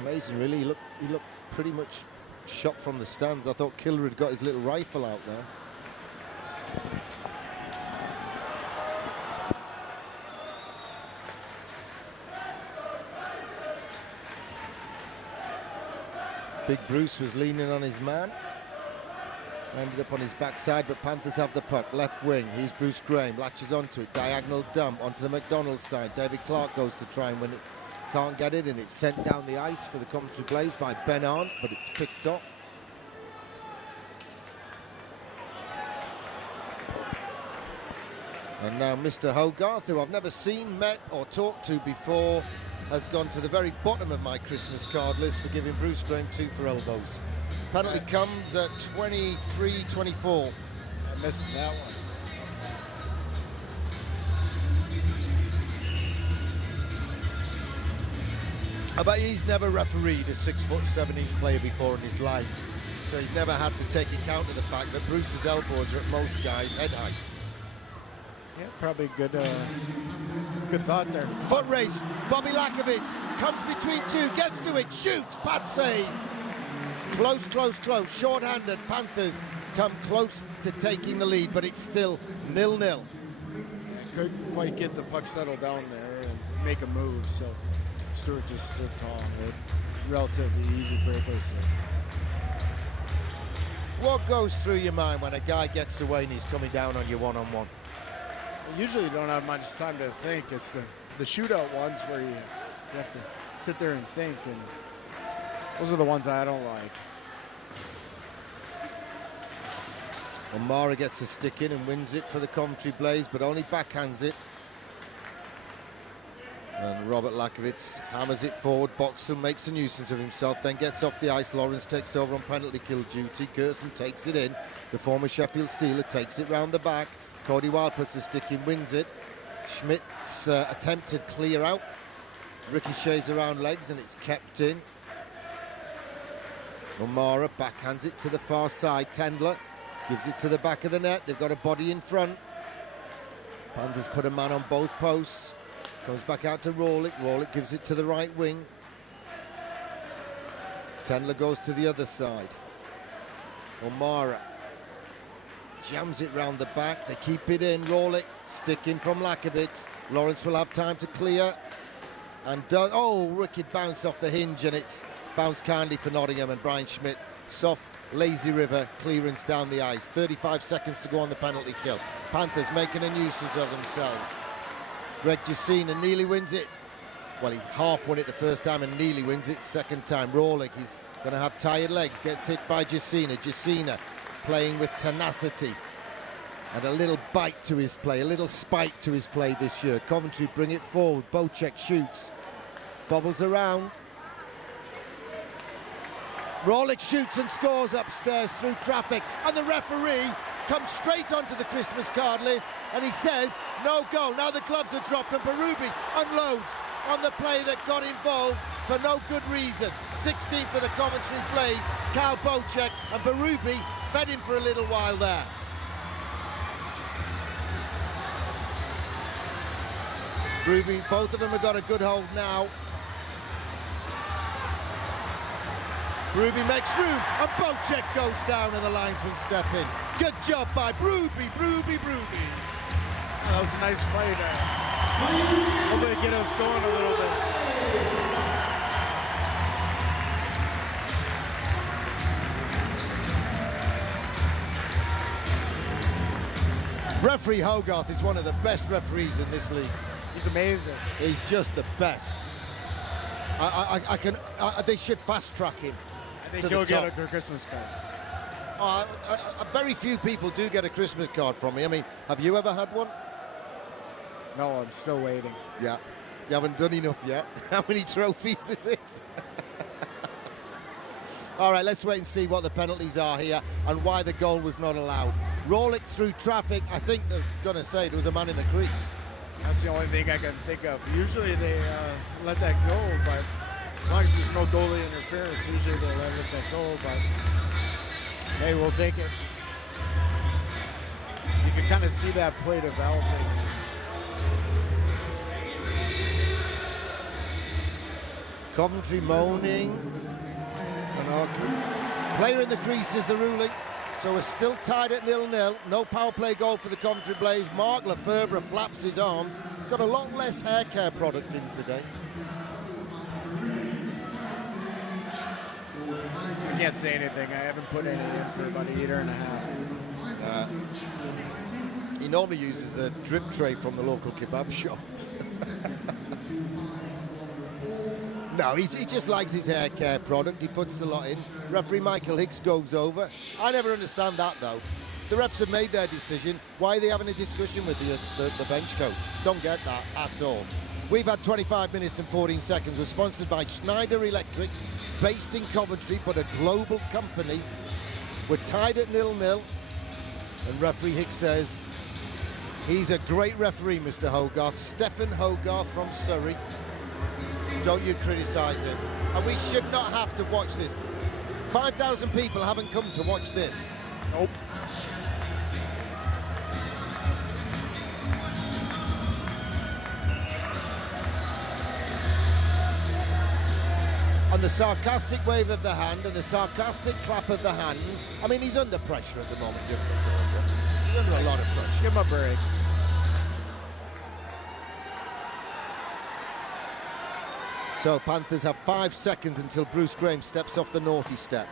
Amazing, really. He looked pretty much shot from the stands. I thought Killer had got his little rifle out there. Big Bruce was leaning on his man. Ended up on his backside, but Panthers have the puck. Left wing, here's Bruce Graham, latches onto it. Diagonal dump onto the McDonald's side. David Clark goes to try and win it. Can't get it, and it's sent down the ice for the Coventry Blaze by Ben Arndt, but it's picked off. And now Mr. Hogarth, who I've never seen, met or talked to before, has gone to the very bottom of my Christmas card list for giving Bruce Graham 2 for elbows. Penalty comes at 23-24. I missed that one. I bet he's never refereed a 6'7" player before in his life, so he's never had to take account of the fact that Bruce's elbows are at most guys' head height. Yeah, probably good thought there. Foot race, Bobby Lakovic comes between two, gets to it, shoots, bad save. Close, short-handed. Panthers come close to taking the lead, but it's still 0-0. Yeah, couldn't quite get the puck settled down there and make a move, so Stewart just stood tall. Relatively easy breakaway save. What goes through your mind when a guy gets away and he's coming down on you one-on-one? Usually you don't have much time to think. It's the shootout ones where you have to sit there and think, and those are the ones I don't like. O'Mara gets a stick in and wins it for the Coventry Blaze, but only backhands it. And Robert Lakovic hammers it forward. Boxall makes a nuisance of himself, then gets off the ice. Lawrence takes over on penalty kill duty. Gerson takes it in. The former Sheffield Steeler takes it round the back. Cody Wild puts the stick in, wins it. Schmidt's attempted clear out. Ricochets around legs and it's kept in. O'Mara backhands it to the far side. Tendler gives it to the back of the net. They've got a body in front. Panthers put a man on both posts. Comes back out to Rawlick. Rawlick gives it to the right wing. Tendler goes to the other side. O'Mara jams it round the back. They keep it in. Rawlick sticking from Lakovitz. Lawrence will have time to clear. And wicked bounce off the hinge, and it's bounced kindly for Nottingham, and Brian Schmidt, soft, lazy river clearance down the ice. 35 seconds to go on the penalty kill. Panthers making a nuisance of themselves. Greg Jacina nearly wins it. Well, he half won it the first time and nearly wins it second time. Rawlick, he's going to have tired legs, gets hit by Jacina. Jacina playing with tenacity and a little bite to his play, a little spite to his play this year. Coventry bring it forward. Bocek shoots, bobbles around. Rawlick shoots and scores upstairs through traffic, and the referee comes straight onto the Christmas card list and he says no goal. Now the gloves are dropped and Berube unloads on the play that got involved for no good reason. 16 for the Coventry Blaze, Karl Bocek, and Berube fed him for a little while there. Berube, both of them have got a good hold now. Berube makes room, and Bocek goes down and the linesman step in. Good job by Berube. That was a nice fight. Hopefully to get us going a little bit. Referee Hogarth is one of the best referees in this league. He's amazing. He's just the best. They should fast track him. I think he'll get a Christmas card. Very few people do get a Christmas card from me. I mean, have you ever had one? No, I'm still waiting. Yeah, you haven't done enough yet. How many trophies is it? All right, let's wait and see what the penalties are here and why the goal was not allowed. Rawlick through traffic. I think they're going to say there was a man in the crease. That's the only thing I can think of. Usually they let that go, but as long as there's no goalie interference, usually they let that go, but hey, we'll take it. You can kind of see that play developing. Coventry moaning. Player in the crease is the ruling. So we're still tied at 0-0. No power play goal for the Coventry Blaze. Mark Lefebvre flaps his arms. He's got a lot less hair care product in today. I can't say anything. I haven't put any in for about a year and a half. He normally uses the drip tray from the local kebab shop. No, he just likes his hair care product. He puts a lot in. Referee Michael Hicks goes over. I never understand that, though. The refs have made their decision. Why are they having a discussion with the bench coach? Don't get that at all. We've had 25 minutes and 14 seconds. We're sponsored by Schneider Electric, based in Coventry, but a global company. We're tied at 0-0. And referee Hicks says, he's a great referee, Mr. Hogarth. Stephen Hogarth from Surrey. Don't you criticise him. And we should not have to watch this. 5,000 people haven't come to watch this. Nope. On the sarcastic wave of the hand and the sarcastic clap of the hands. I mean, he's under pressure at the moment. He's under a lot of pressure. Give him a break. So Panthers have 5 seconds until Bruce Graham steps off the naughty step.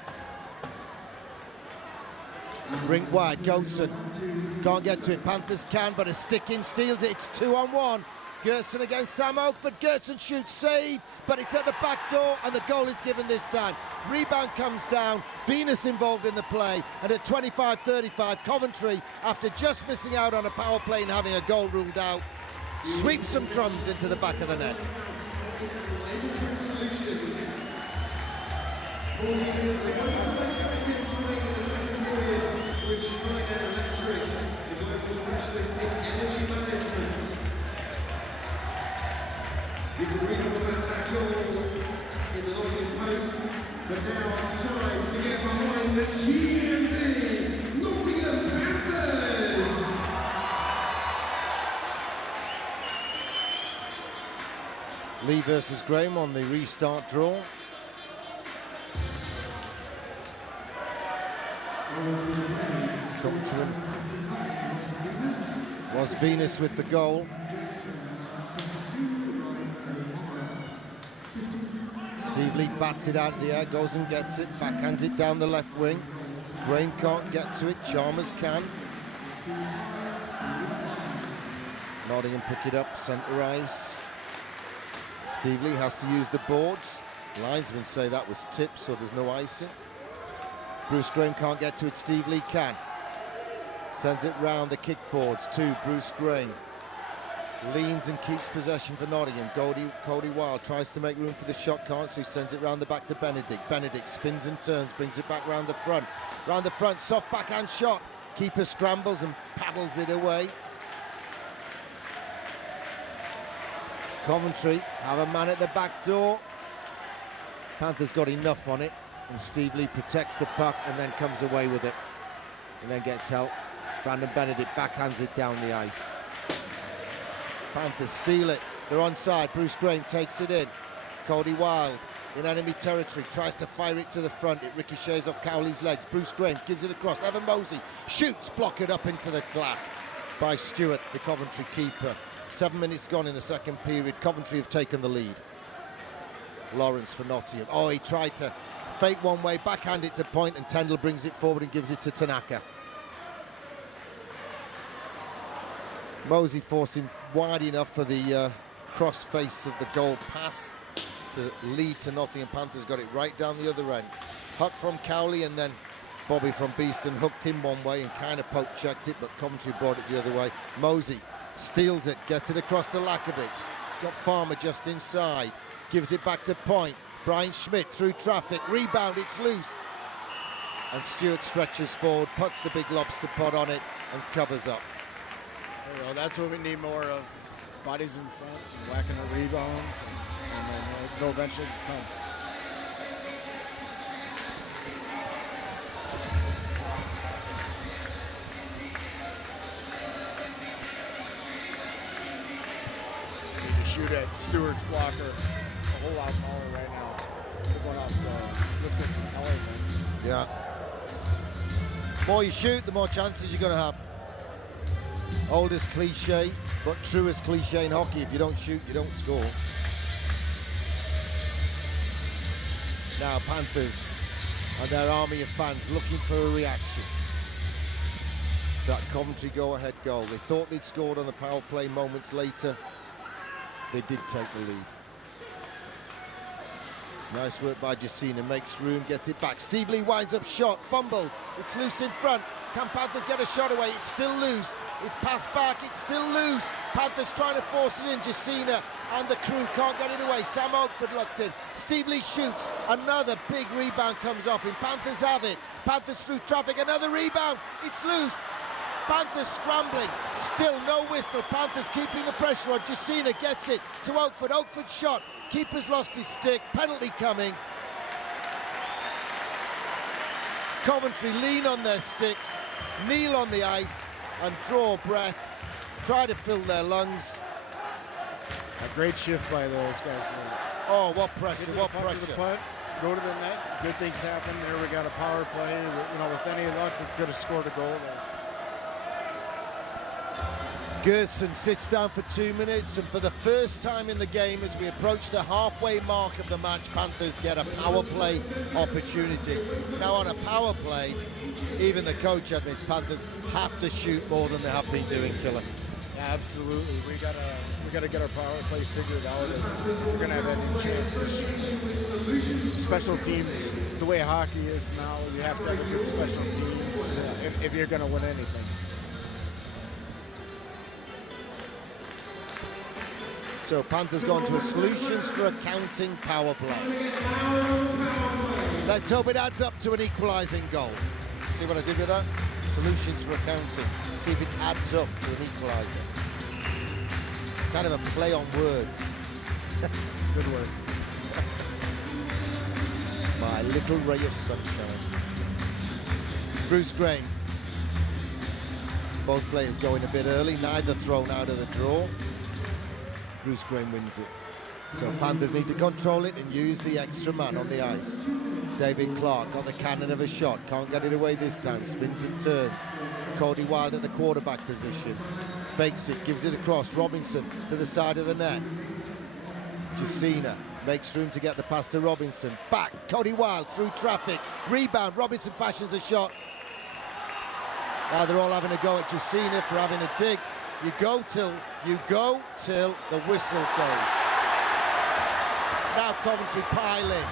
Rink wide, Goldson can't get to it. Panthers can, but a stick in steals it. It's 2-on-1. Gerson against Sam Oakford. Gerson shoots, save, but it's at the back door and the goal is given this time. Rebound comes down. Venus involved in the play, and at 25-35, Coventry, after just missing out on a power play and having a goal ruled out, sweeps some crumbs into the back of the net. your specialist in energy management. You can read all about that goal in the Nottingham Post, but now it's time to get behind the GMB Nottingham Panthers. Lee versus Graham on the restart draw. Coventry was Venus with the goal. Steve Lee bats it out of the air, goes and gets it, backhands it down the left wing. Graham can't get to it, Chalmers can. Nottingham pick it up, centre ice. Steve Lee has to use the boards. Linesmen say that was tipped, so there's no icing. Bruce Graham can't get to it, Steve Lee can. Sends it round the kickboards to Bruce Graham. Leans and keeps possession for Nottingham. Cody Wilde tries to make room for the shot, can't, so he sends it round the back to Benedict. Benedict spins and turns, brings it back round the front. Round the front, soft backhand shot. Keeper scrambles and paddles it away. Coventry have a man at the back door. Panthers got enough on it, and Steve Lee protects the puck and then comes away with it. And then gets help. Brandon Benedict backhands it down the ice. Panthers steal it. They're onside. Bruce Graham takes it in. Cody Wilde in enemy territory tries to fire it to the front. It ricochets off Cowley's legs. Bruce Graham gives it across. Evan Mosey shoots, block it up into the glass by Stewart, the Coventry keeper. 7 minutes gone in the second period. Coventry have taken the lead. Lawrence for Nottingham. Oh, he tried to fake one way, backhand it to point, and Tendall brings it forward and gives it to Tanaka. Mosey forced him wide enough for the cross face of the goal pass to lead to Nottingham Panthers. Got it right down the other end. Huck from Cowley, and then Bobby from Beeston hooked him one way and kind of poke checked it, but Coventry brought it the other way. Mosey steals it, gets it across to Lakovitz. He's got Farmer just inside. Gives it back to point. Brian Schmidt through traffic. Rebound, it's loose. And Stewart stretches forward, puts the big lobster pot on it, and covers up. There you go. That's what we need more of. Bodies in front, whacking the rebounds, and then they'll eventually come. Need to shoot at Stewart's blocker a whole lot more right now. Took one off looks like the Keller one. Yeah. The more you shoot, the more chances you're going to have. Oldest cliche, but truest cliche in hockey. If you don't shoot, you don't score. Now Panthers and their army of fans looking for a reaction. It's that Coventry go-ahead goal. They thought they'd scored on the power play moments later. They did take the lead. Nice work by Jacina, makes room, gets it back. Steve Lee winds up shot, fumble. It's loose in front. Can Panthers get a shot away? It's still loose. It's passed back, it's still loose. Panthers trying to force it in. Jacina and the crew can't get it away. Sam Oakford locked in. Steve Lee shoots. Another big rebound comes off him. Panthers have it. Panthers through traffic. Another rebound. It's loose. Panthers scrambling. Still no whistle. Panthers keeping the pressure on. Jacina gets it to Oakford. Oakford shot. Keeper's lost his stick. Penalty coming. Coventry lean on their sticks, kneel on the ice and draw breath, try to fill their lungs. A great shift by those guys. Oh, what pressure, what To the pressure. punt, go to the net, good things happen there. We got a power play. You know, with any luck, we could have scored a goal there. Gerson sits down for 2 minutes, and for the first time in the game, as we approach the halfway mark of the match, Panthers get a power play opportunity. Now on a power play, even the coach admits Panthers have to shoot more than they have been doing, Killer. Yeah, absolutely. We gotta get our power play figured out if we're gonna have any chances. Special teams, the way hockey is now, you have to have a good special teams if you're gonna win anything. So Panthers gone to a solutions for a counting power play. Let's hope it adds up to an equalising goal. See what I did with that? solutions for accounting. See if it adds up to an equaliser. It's kind of a play on words. Good work. My little ray of sunshine. Bruce Graham. Both players going a bit early, neither thrown out of the draw. Bruce Graham wins it. So Panthers need to control it and use the extra man on the ice. David Clark got the cannon of a shot, can't get it away this time, spins and turns. Cody Wild at the quarterback position. Fakes it, gives it across, Robinson to the side of the net. Jacina makes room to get the pass to Robinson. Back, Cody Wild through traffic. Rebound, Robinson fashions a shot. Now they're all having a go at Jacina for having a dig. You go till the whistle goes. Now Coventry pile in.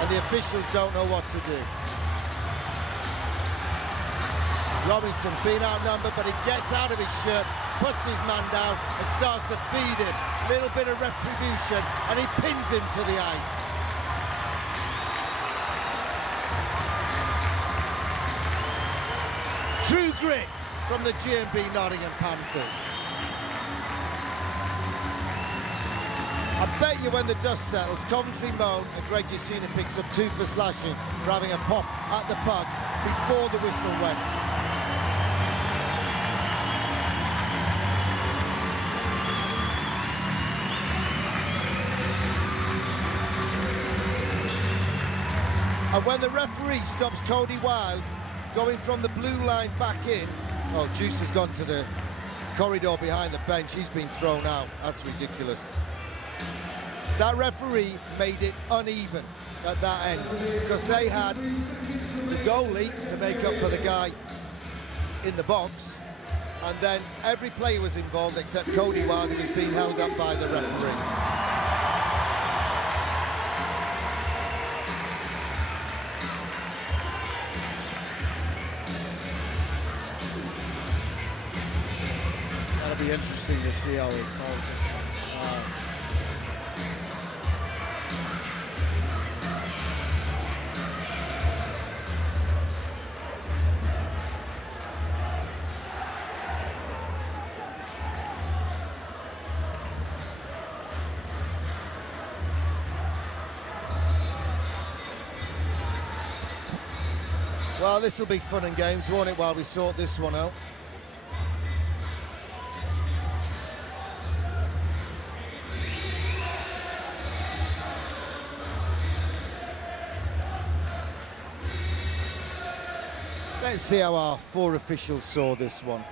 And the officials don't know what to do. Robinson being outnumbered, but he gets out of his shirt, puts his man down and starts to feed him. Little bit of retribution, and he pins him to the ice. True grit from the GMB Nottingham Panthers. I bet you when the dust settles, Coventry moan and Greg Jacina picks up 2 for slashing for having a pop at the puck before the whistle went. And when the referee stops Cody Wild going from the blue line back in, oh, Juice has gone to the corridor behind the bench. He's been thrown out. That's ridiculous. That referee made it uneven at that end because they had the goalie to make up for the guy in the box, and then every player was involved except Cody Wild, who was being held up by the referee. That'll be interesting to see how he calls this one. Well, this will be fun and games, won't it, while we sort this one out? Let's see how our 4 officials saw this one.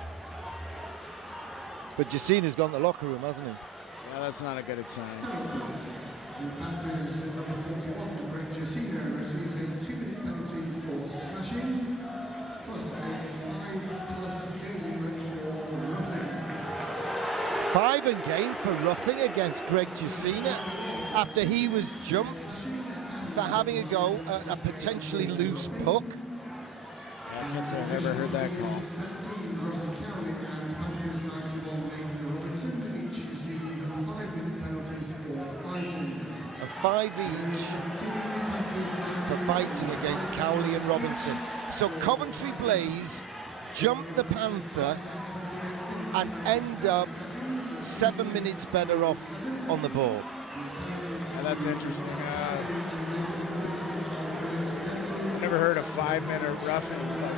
But Jacina's gone to the locker room, hasn't he? Yeah, that's not a good sign. The Panthers number 41, Greg Jacina, receives a 2-minute penalty for slashing, plus a 5+ game for roughing. 5 and game for roughing against Greg Jacina after he was jumped for having a go at a potentially loose puck. I can't say I've never heard that call. A 5 each for fighting against Cowley and Robinson. So Coventry Blaze jump the Panther and end up 7 minutes better off on the board. Yeah, that's interesting. Never heard of 5-minute roughing, but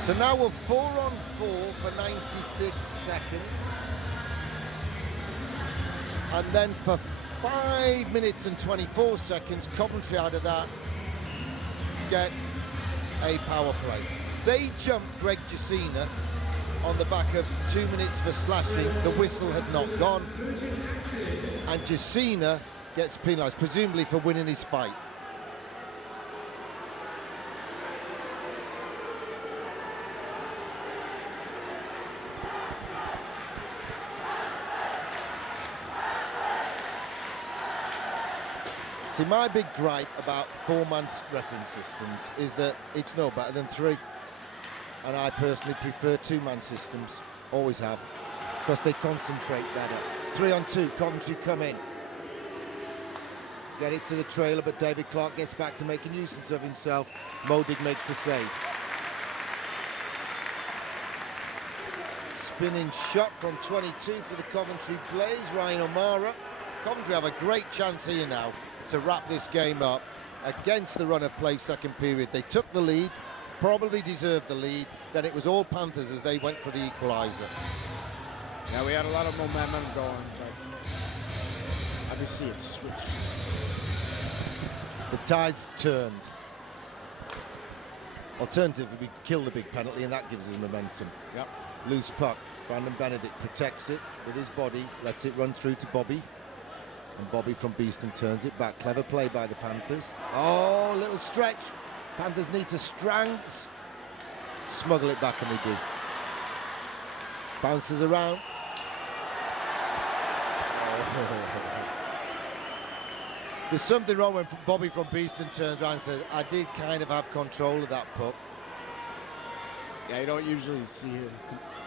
so now we're 4 on 4 for 96 seconds. And then for 5 minutes and 24 seconds, Coventry out of that get a power play. They jumped Greg Jacina on the back of 2 minutes for slashing. The whistle had not gone. And Jacina gets penalised, presumably for winning his fight. See, my big gripe about 4-man reference systems is that it's no better than 3. And I personally prefer 2-man systems. Always have, because they concentrate better. 3-on-2, Coventry come in. Get it to the trailer, but David Clark gets back to make a nuisance of himself. Modig makes the save. Spinning shot from 22 for the Coventry Blaze, Ryan O'Mara. Coventry have a great chance here now to wrap this game up against the run of play second period. They took the lead, probably deserved the lead, then it was all Panthers as they went for the equaliser. Yeah, we had a lot of momentum going, but obviously it switched. The tide's turned. Alternatively, we kill the big penalty and that gives us momentum. Yep. Loose puck. Brandon Benedict protects it with his body, lets it run through to Bobby. And Bobby from Beeston turns it back. Clever play by the Panthers. Oh, little stretch. Panthers need to smuggle it back, and they do. Bounces around. There's something wrong when Bobby from Beeston turns around and says, I did kind of have control of that puck. Yeah, you don't usually see him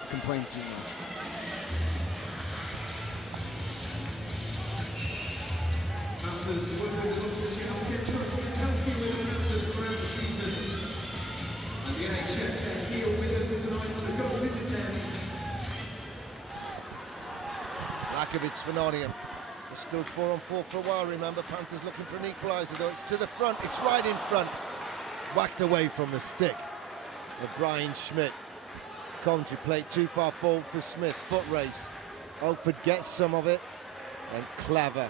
complain too much. Panthers, the Nottingham Panthers, you have to get trust and healthy with the Panthers throughout the season. And the EIHL, they're here with us tonight, so go visit them. Lakovic for Nottingham. They're still 4-on-4 for a while, remember. Panthers looking for an equaliser, though. It's to the front. It's right in front. Whacked away from the stick of Brian Schmidt. Coventry played too far forward for Smith. Foot race. Oakford gets some of it. And Clever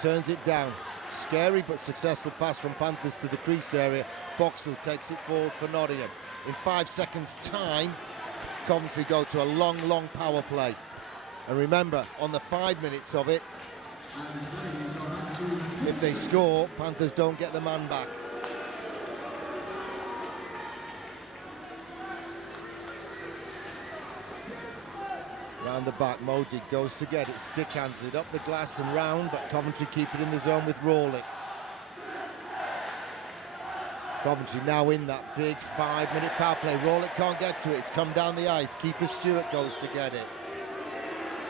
turns it down. Scary but successful pass from Panthers to the crease area. Boxall takes it forward for Nottingham. In 5 seconds' time, Coventry go to a long power play. And remember, on the 5 minutes of it, if they score, Panthers don't get the man back. Round the back, Modig goes to get it, stick hands it up the glass and round, but Coventry keep it in the zone with Rawley. Coventry now in that big 5-minute power play. Rawley can't get to it, it's come down the ice. Keeper Stewart goes to get it.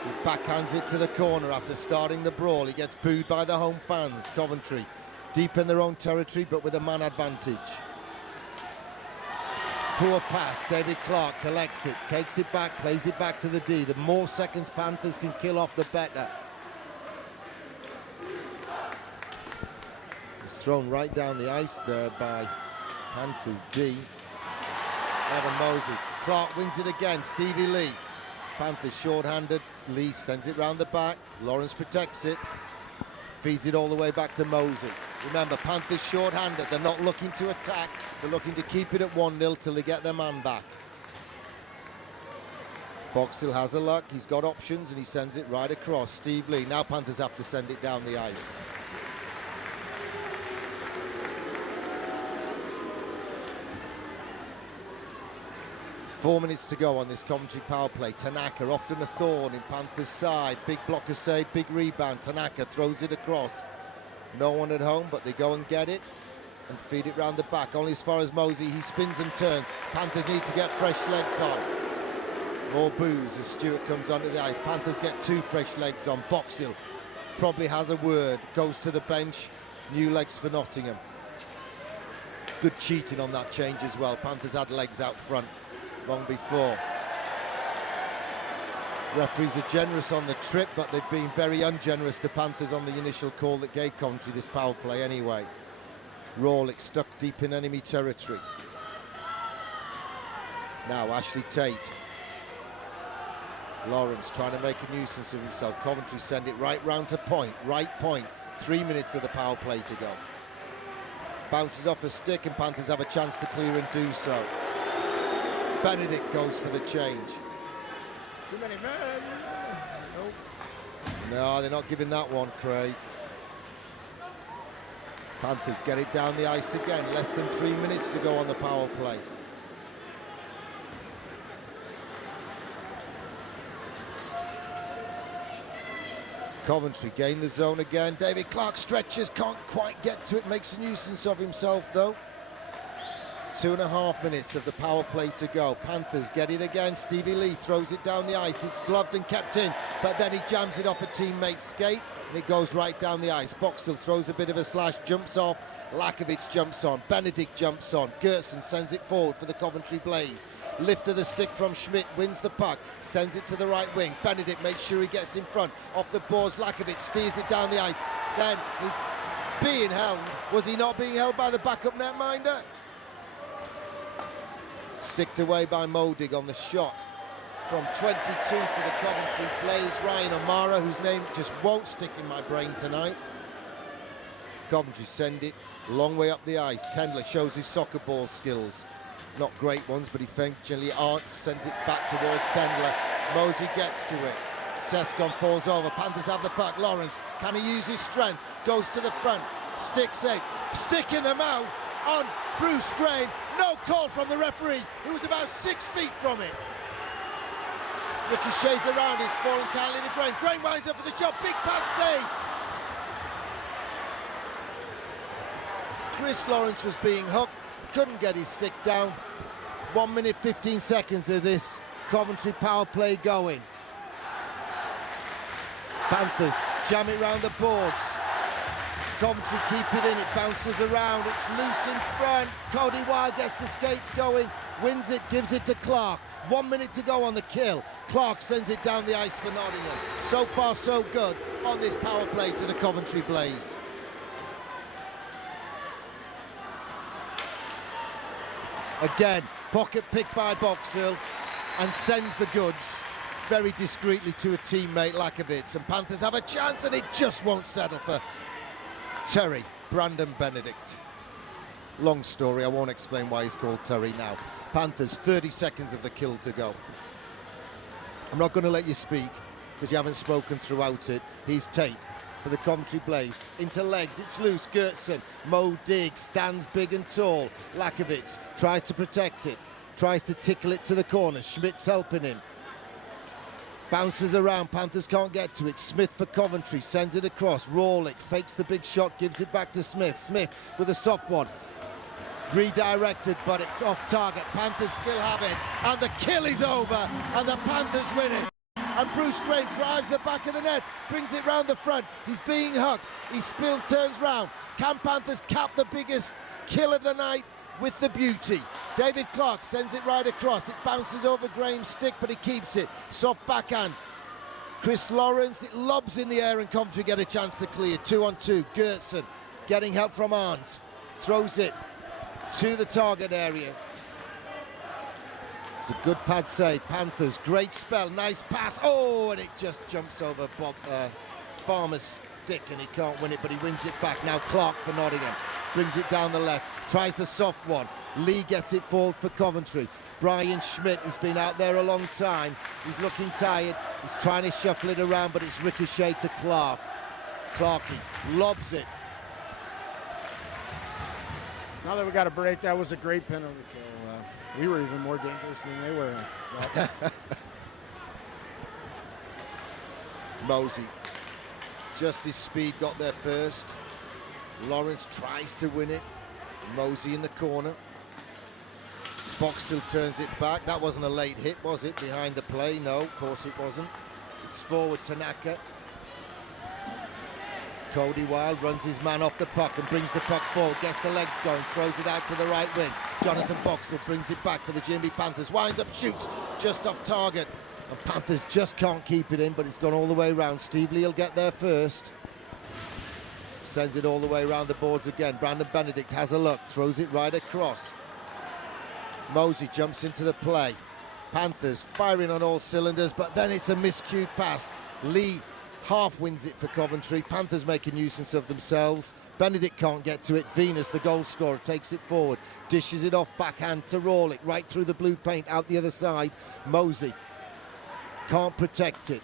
He backhands it to the corner after starting the brawl. He gets booed by the home fans. Coventry deep in their own territory, but with a man advantage. Poor pass, David Clark collects it, takes it back, plays it back to the D. The more seconds Panthers can kill off, the better. It's thrown right down the ice there by Panthers D. Evan Mosey. Clark wins it again, Stevie Lee. Panthers short-handed, Lee sends it round the back, Lawrence protects it, feeds it all the way back to Mosey. Remember, Panthers short-handed, they're not looking to attack, they're looking to keep it at 1-0 till they get their man back. Boxall has a luck, he's got options and he sends it right across. Steve Lee, now Panthers have to send it down the ice. Four minutes to go on this Coventry power play. Tanaka, often a thorn in Panthers' side. Big blocker save, big rebound. Tanaka throws it across. No one at home, but they go and get it and feed it round the back. Only as far as Mosey. He spins and turns. Panthers need to get fresh legs on. More boos as Stewart comes onto the ice. Panthers get 2 fresh legs on. Boxall probably has a word. Goes to the bench. New legs for Nottingham. Good cheating on that change as well. Panthers had legs out front long before. Referees are generous on the trip, but they've been very ungenerous to Panthers on the initial call that gave Coventry this power play anyway. Rawlick stuck deep in enemy territory. Now Ashley Tate. Lawrence trying to make a nuisance of himself. Coventry send it right round to point, right point. 3 minutes of the power play to go. Bounces off a stick and Panthers have a chance to clear and do so. Benedict goes for the change. Too many men. Nope. No, they're not giving that one, Craig. Panthers get it down the ice again. Less than 3 minutes to go on the power play. Coventry gain the zone again. David Clark stretches, can't quite get to it, makes a nuisance of himself though. 2.5 minutes of the power play to go. Panthers get it again. Stevie Lee throws it down the ice. It's gloved and kept in, but then he jams it off a teammate's skate and it goes right down the ice. Boxall throws a bit of a slash, jumps off. Lakovic jumps on. Benedict jumps on. Gerson sends it forward for the Coventry Blaze. Lift of the stick from Schmidt, wins the puck, sends it to the right wing. Benedict makes sure he gets in front. Off the boards, Lakovic steers it down the ice. Then he's being held. Was he not being held by the backup netminder? Sticked away by Modig on the shot. From 22 for the Coventry Blaze, Ryan O'Mara, whose name just won't stick in my brain tonight. Coventry send it long way up the ice. Tendler shows his soccer ball skills. Not great ones, but eventually Arndt sends it back towards Tendler. Mosey gets to it. Sescon falls over. Panthers have the puck. Lawrence, can he use his strength? Goes to the front. Stick save. Stick in the mouth on Bruce Graham. No call from the referee. He was about 6 feet from it. Ricochets around. It's falling kindly to Graham. Graham winds up for the shot. Big pad save. Chris Lawrence was being hooked. Couldn't get his stick down. 1 minute 15 seconds of this Coventry power play going. Panthers jam it round the boards. Coventry keep it in, it bounces around, it's loose in front. Cody Wild gets the skates going, wins it, gives it to Clark. 1 minute to go on the kill. Clark sends it down the ice for Nottingham. So far so good on this power play to the Coventry Blaze. Again, pocket pick by Boxall and sends the goods very discreetly to a teammate, Lakovic. And Panthers have a chance and it just won't settle for Terry, Brandon Benedict. Long story, I won't explain why he's called Terry now. Panthers, 30 seconds of the kill to go. I'm not going to let you speak because you haven't spoken throughout it. He's Tate for the Coventry Blaze. Into legs, it's loose, Gertson. Mo Dig stands big and tall. Lakovic tries to protect it, tries to tickle it to the corner. Schmidt's helping him. Bounces around, Panthers can't get to it. Smith for Coventry, sends it across. Rawlick fakes the big shot, gives it back to Smith. Smith with a soft one. Redirected, but it's off target. Panthers still have it, and the kill is over, and the Panthers win it. And Bruce Graham drives the back of the net, brings it round the front. He's being hugged. He spilled, turns round. Can Panthers cap the biggest kill of the night with the beauty? David Clark sends it right across. It bounces over Graham's stick, but he keeps it. Soft backhand. Chris Lawrence, it lobs in the air, and Coventry get a chance to clear. 2-on-2. Gertson getting help from Arndt. Throws it to the target area. It's a good pad save. Panthers, great spell, nice pass. Oh, and it just jumps over Bob Farmer's stick, and he can't win it, but he wins it back. Now Clark for Nottingham. Brings it down the left, tries the soft one. Lee gets it forward for Coventry. Brian Schmidt, he's been out there a long time. He's looking tired. He's trying to shuffle it around, but it's ricocheted to Clark. Clarkie lobs it. Now that we got a break, that was a great penalty kill. We were even more dangerous than they were. Mosey, just his speed got there first. Lawrence tries to win it. Mosey in the corner. Boxall turns it back. That wasn't a late hit, was it? Behind the play? No, of course it wasn't. It's forward Tanaka. Cody Wild runs his man off the puck and brings the puck forward, gets the legs going, throws it out to the right wing. Jonathan Boxall brings it back for the GMB Panthers, winds up, shoots just off target. And Panthers just can't keep it in, but it's gone all the way around. Steve Lee will get there first. Sends it all the way around the boards again. Brandon Benedict has a look, throws it right across. Mosey jumps into the play. Panthers firing on all cylinders, but then it's a miscued pass. Lee half wins it for Coventry. Panthers make a nuisance of themselves. Benedict can't get to it. Venus, the goal scorer, takes it forward, dishes it off backhand to Rawlick, right through the blue paint, out the other side. Mosey can't protect it.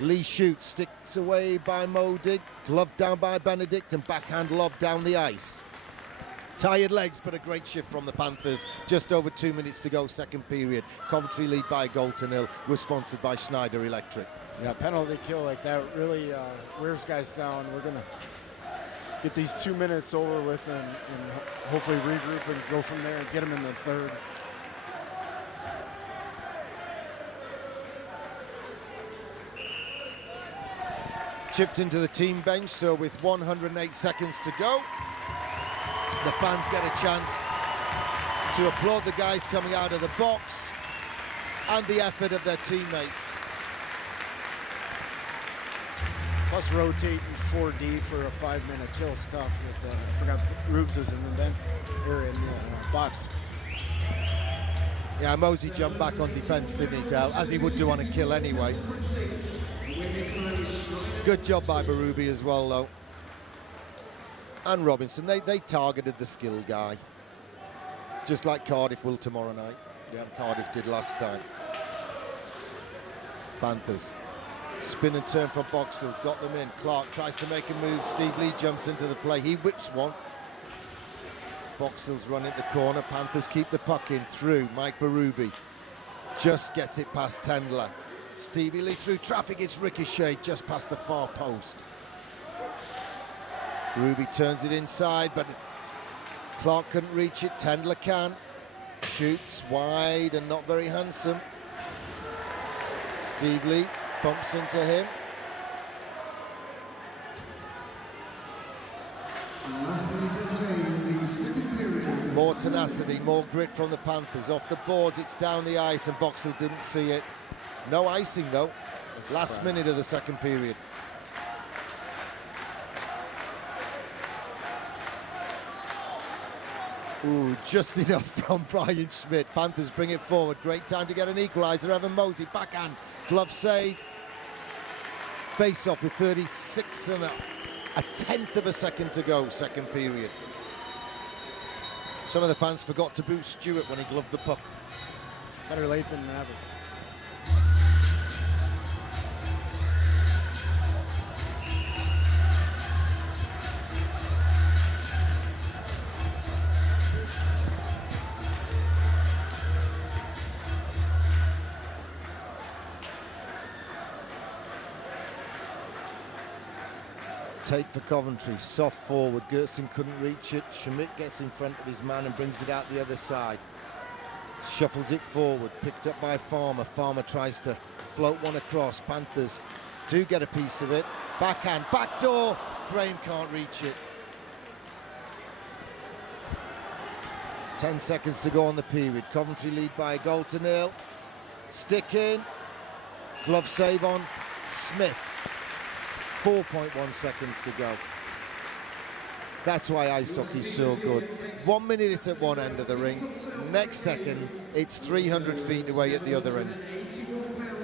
Lee shoots, sticks away by Modig, gloved down by Benedict, and backhand lob down the ice. Tired legs, but a great shift from the Panthers. Just over 2 minutes to go, second period. Coventry lead by a goal to nil. We're sponsored by Schneider Electric. Yeah, penalty kill like that really wears guys down. We're gonna get these 2 minutes over with and hopefully regroup and go from there and get them in the third. Chipped into the team bench, so with 108 seconds to go, the fans get a chance to applaud the guys coming out of the box and the effort of their teammates. Plus rotating 4D for a 5-minute kill is tough. With, I forgot Rubes was in the bench, or in the box. Yeah, Mosey jumped back on defence, didn't he, Del? As he would do on a kill anyway. Good job by Berube as well, though. And Robinson, they targeted the skill guy. Just like Cardiff will tomorrow night. Yeah, Cardiff did last time. Panthers. Spin and turn from Boxall's, got them in. Clark tries to make a move. Steve Lee jumps into the play. He whips one. Boxall's running the corner. Panthers keep the puck in through. Mike Berube just gets it past Tendler. Stevie Lee through traffic. It's ricocheted just past the far post. Berube turns it inside, but Clark couldn't reach it. Tendler can. Shoots wide and not very handsome. Steve Lee bumps into him. More tenacity, more grit from the Panthers. Off the boards, it's down the ice, and Boxall didn't see it. No icing, though. Last minute of the second period. Ooh, just enough from Brian Schmidt. Panthers bring it forward. Great time to get an equaliser. Evan Mosey, backhand, glove save. Face off with 36 and a tenth of a second to go, second period. Some of the fans forgot to boo Stewart when he gloved the puck. Better late than never. Take for Coventry, soft forward. Gerson couldn't reach it. Schmidt gets in front of his man and brings it out the other side. Shuffles it forward, picked up by Farmer. Farmer tries to float one across. Panthers do get a piece of it. Backhand, backdoor. Graham can't reach it. 10 seconds to go on the period. Coventry lead by a goal to nil. Stick in. Glove save on Smith. 4.1 seconds to go. That's why ice hockey's so good. 1 minute it's at one end of the ring. Next second, it's 300 feet away at the other end.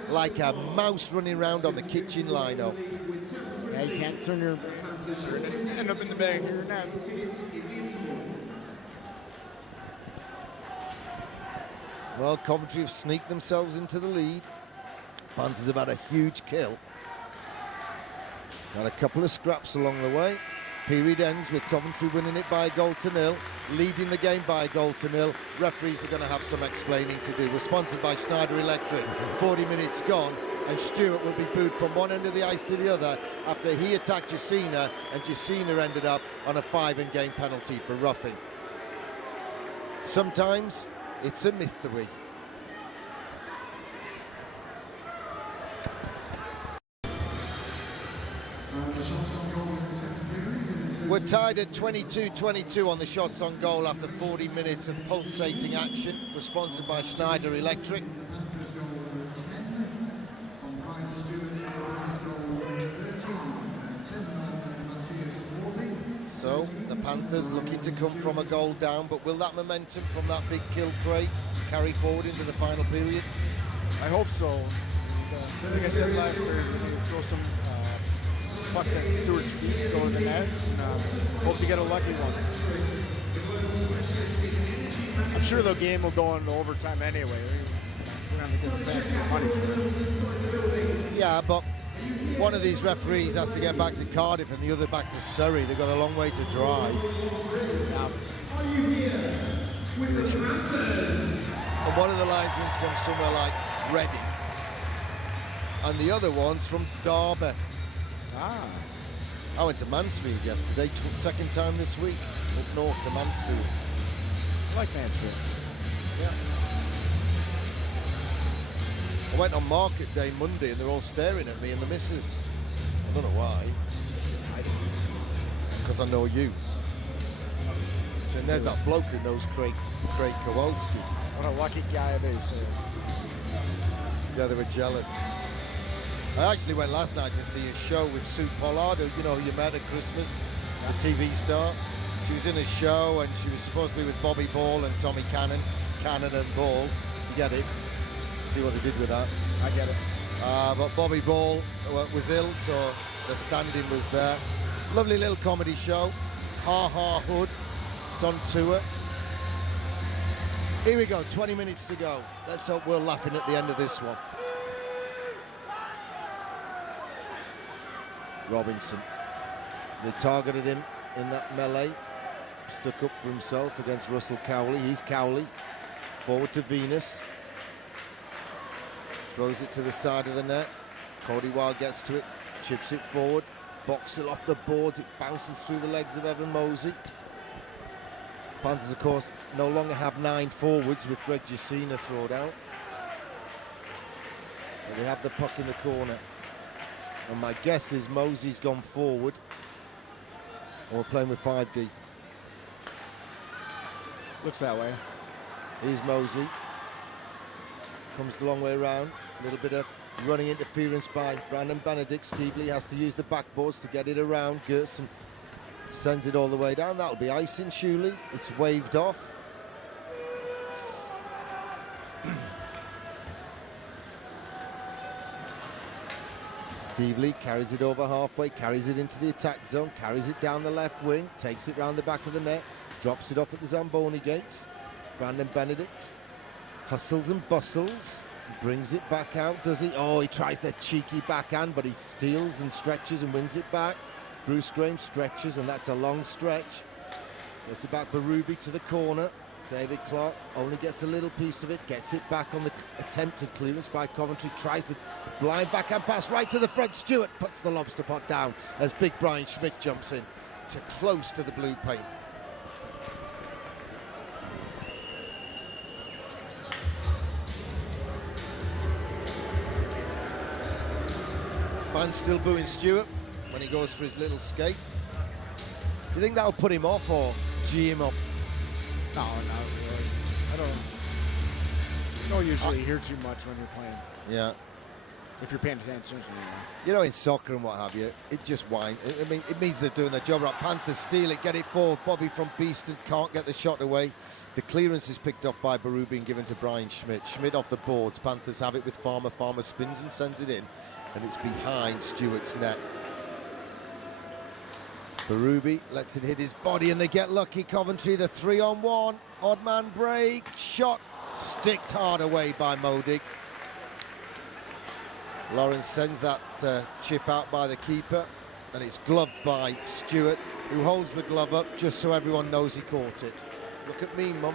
Like a mouse running around on the kitchen lino. Yeah, you can't turn your end up in the bag of your net. Well, Coventry have sneaked themselves into the lead. Panthers have had a huge kill. Got a couple of scraps along the way. Period ends with Coventry winning it by a goal to nil, leading the game by a goal to nil. Referees are going to have some explaining to do. We're sponsored by Schneider Electric. 40 minutes gone, and Stewart will be booed from one end of the ice to the other after he attacked Jacina, and Jacina ended up on a 5-in-game penalty for roughing. Sometimes it's a myth to we. We're tied at 22-22 on the shots on goal after 40 minutes of pulsating action. We're sponsored by Schneider Electric. So the Panthers looking to come from a goal down, but will that momentum from that big kill, Craig, carry forward into the final period? I hope so. And, like I said last period, we need to throw some pucks at Stewart's feet, go to the net, and hope to get a lucky one. I'm sure the game will go into overtime anyway. We're going to get the fans their money's worth. Yeah, but one of these referees has to get back to Cardiff and the other back to Surrey. They've got a long way to drive. And one of the linesmen's from somewhere like Reading. And the other one's from Derby. I went to Mansfield yesterday, second time this week, up north to Mansfield. I like Mansfield. Yeah. I went on market day Monday and they're all staring at me and the missus. I don't know why. Because I know you. And there's that bloke who knows Craig Kowalski. What a lucky guy, they say. Yeah, they were jealous. I actually went last night to see a show with Sue Pollard, who, you know, you met at Christmas, the TV star. She was in a show and she was supposed to be with Bobby Ball and Tommy Cannon and Ball. You get it? See what they did with that. I get it. But Bobby Ball was ill, so the stand-in was there. Lovely little comedy show. Ha Ha Hood. It's on tour. Here we go, 20 minutes to go. Let's hope we're laughing at the end of this one. Robinson. They targeted him in that melee. Stuck up for himself against Russell Cowley. He's Cowley. Forward to Venus. Throws it to the side of the net. Cody Wild gets to it. Chips it forward. Boxel off the boards. It bounces through the legs of Evan Mosey. Panthers, of course, no longer have 9 forwards with Greg Jacina thrown out. But they have the puck in the corner. And my guess is Mosey's gone forward. Or we're playing with 5D. Looks that way. Here's Mosey. Comes the long way around. A little bit of running interference by Brandon Benedict. Steve Lee has to use the backboards to get it around. Gerson sends it all the way down. That'll be icing, surely. It's waved off. Steve Lee carries it over halfway, carries it into the attack zone, carries it down the left wing, takes it round the back of the net, drops it off at the Zamboni gates. Brandon Benedict hustles and bustles, brings it back out, does he? Oh, he tries the cheeky backhand, but he steals and stretches and wins it back. Bruce Graham stretches, and that's a long stretch. Gets it back Berube to the corner. David Clark only gets a little piece of it, gets it back on the attempted clearance by Coventry, tries the blind backhand pass right to the front. Stewart puts the lobster pot down as big Brian Schmidt jumps in to close to the blue paint. Fans still booing Stewart when he goes for his little skate. Do you think that'll put him off or gee him up? No, not really. I don't usually hear too much when you're playing. Yeah. If you're paying attention. You know, in soccer and what have you, it just whines. I mean, it means they're doing their job right. Panthers steal it, get it forward. Bobby from Beeston can't get the shot away. The clearance is picked off by Berube and given to Brian Schmidt. Schmidt off the boards. Panthers have it with Farmer. Farmer spins and sends it in. And it's behind Stewart's net. Berube lets it hit his body and they get lucky. Coventry, the 3-on-1. Odd man break. Shot sticked hard away by Modig. Lawrence sends that chip out by the keeper. And it's gloved by Stewart, who holds the glove up just so everyone knows he caught it. Look at me, Mum.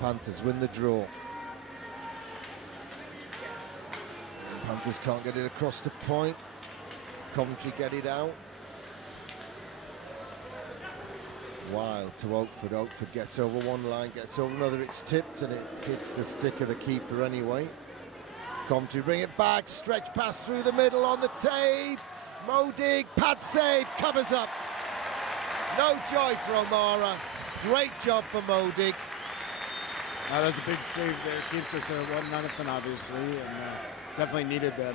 Panthers win the draw. Panthers can't get it across the point. Coventry get it out. Wild to Oakford. Oakford gets over one line, gets over another. It's tipped and it hits the stick of the keeper anyway. Coventry bring it back. Stretch pass through the middle on the tape. Modig, pad save, covers up. No joy for O'Mara. Great job for Modig. That's a big save there. Keeps us at 1-0, obviously, and definitely needed that.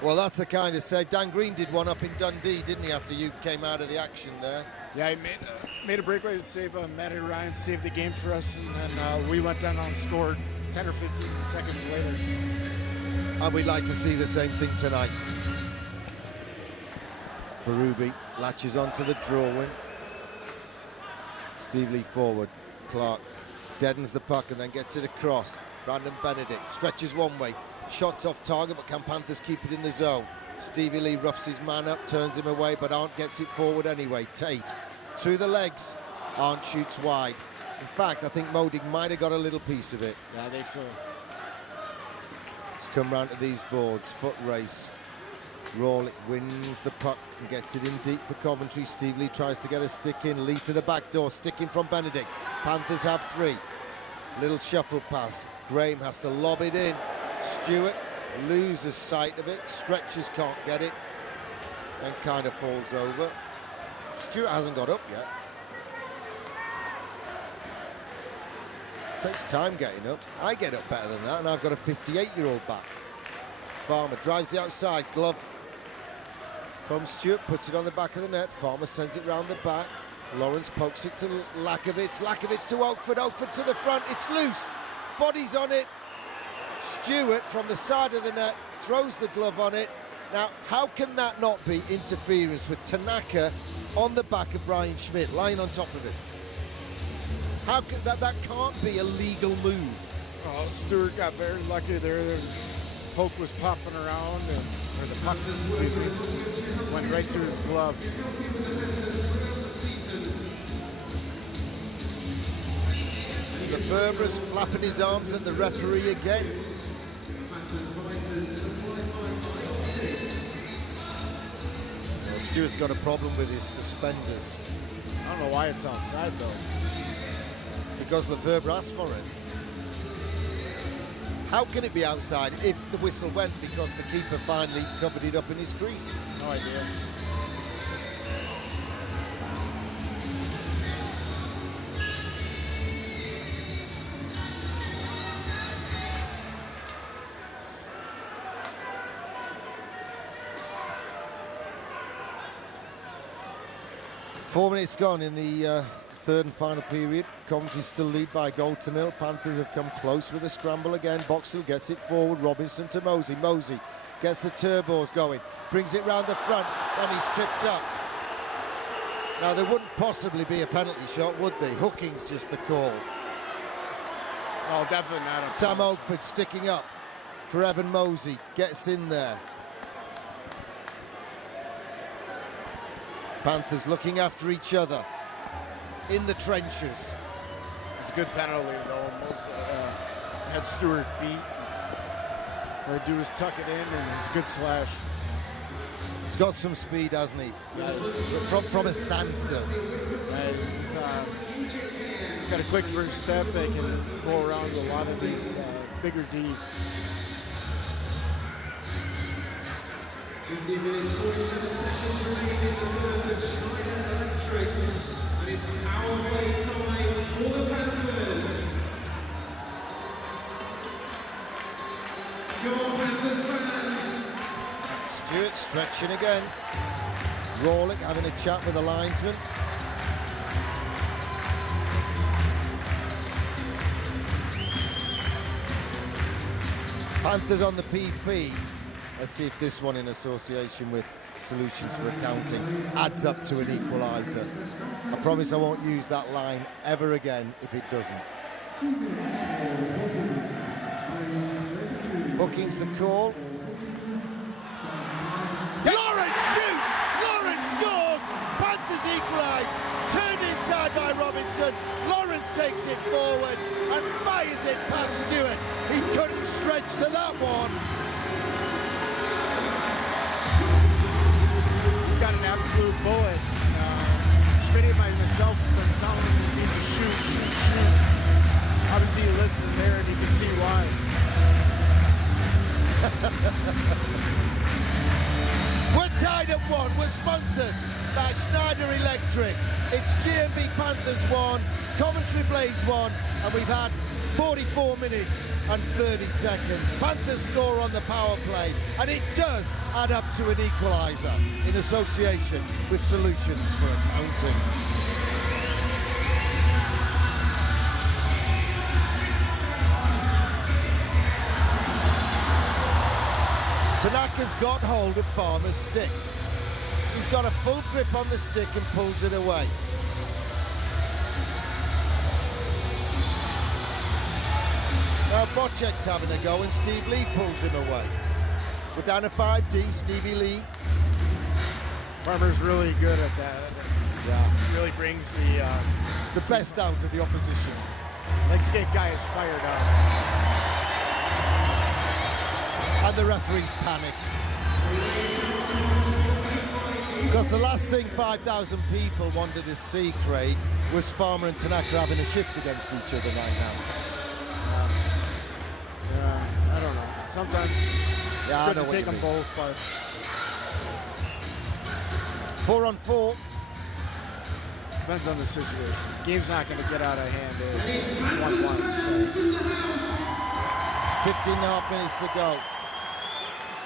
Well, that's the kind of save. Dan Green did one up in Dundee, didn't he, after you came out of the action there? Yeah, he made a breakaway save. Matty Ryan saved the game for us, and then we went down and scored 10 or 15 seconds later. And we'd like to see the same thing tonight. Berube latches onto the draw win. Steve Lee forward. Clark deadens the puck and then gets it across. Brandon Benedict stretches one way, Shots off target, but can Panthers keep it in the zone? Stevie Lee roughs his man up, turns him away, but Arndt gets it forward anyway. Tate through the legs. Arndt shoots wide. In fact, I think Modig might have got a little piece of it. Yeah, I think so. Let's come round to these boards. Foot race. Rawlick wins the puck and gets it in deep for Coventry. Steve Lee tries to get a stick in. Lee to the back door. Stick in from Benedict. Panthers have 3. Little shuffle pass. Graham has to lob it in. Stewart loses sight of it. Stretches, can't get it. And kind of falls over. Stewart hasn't got up yet. Takes time getting up. I get up better than that, and I've got a 58-year-old back. Farmer drives the outside. Glove from Stewart, puts it on the back of the net. Farmer sends it round the back. Lawrence pokes it to Lakovitz. Lakovitz to Oakford. Oakford to the front. It's loose. Body's on it. Stewart from the side of the net throws the glove on it. Now, how can that not be interference with Tanaka on the back of Brian Schmidt, lying on top of him? How can that can't be a legal move? Oh, Stewart got very lucky there. The poke was popping around, or the puck, excuse me, went right through his glove. Lefebvre's flapping his arms at the referee again. Well, Stewart's got a problem with his suspenders. I don't know why it's outside, though. Because Lefebvre asked for it. How can it be outside if the whistle went because the keeper finally covered it up in his crease? No idea. Four minutes gone in the third and final period. Coventry still lead by a goal to nil. Panthers have come close with a scramble again. Boxall gets it forward. Robinson to Mosey. Mosey gets the turbos going. Brings it round the front. Then he's tripped up. Now, there wouldn't possibly be a penalty shot, would they? Hooking's just the call. Oh, definitely not. Sam Oakford sticking up for Evan Mosey. Gets in there. Panthers looking after each other in the trenches. It's a good penalty, though. Most had Stewart beat. What he do is tuck it in, and it's a good slash. He's got some speed, hasn't he? From a standstill. He's got a quick first step. They can go around a lot of these bigger D. 50 minutes, 47 seconds remaining in the third. Schneider Electric, and it's power play time for the Panthers. Go on, Panthers fans. Stewart stretching again. Rawlick having a chat with the linesman. Panthers on the PP. Let's see if this one, in association with Solutions for Accounting, adds up to an equaliser. I promise I won't use that line ever again if it doesn't. Booking's the call. Lawrence shoots! Lawrence scores! Panthers equalise! Turned inside by Robinson. Lawrence takes it forward and fires it past Stewart. He couldn't stretch to that one. He's got an absolute bullet. Schmidt and myself have been telling him he needs to shoot. Obviously he listened there and you can see why. We're tied at 1. We're sponsored by Schneider Electric. It's GMB Panthers 1, Coventry Blaze 1, and we've had 44 minutes and 30 seconds. Panthers score on the power play, and it does add up to an equaliser in association with Solutions for Accounting. Tanaka's got hold of Farmer's stick. He's got a full grip on the stick and pulls it away. Now Bocek's having a go and Steve Lee pulls him away. We're down to 5D, Stevie Lee. Farmer's really good at that. Yeah. Really brings The best out of the opposition. likes to get guys fired up. And the referees panic. Because the last thing 5,000 people wanted to see, Craig, was Farmer and Tanaka having a shift against each other right now. Yeah, I don't know. Sometimes Yeah, it's good to take them both, but 4-on-4. depends on the situation. Game's not going to get out of hand. It's 1-1, so 15.5 minutes to go.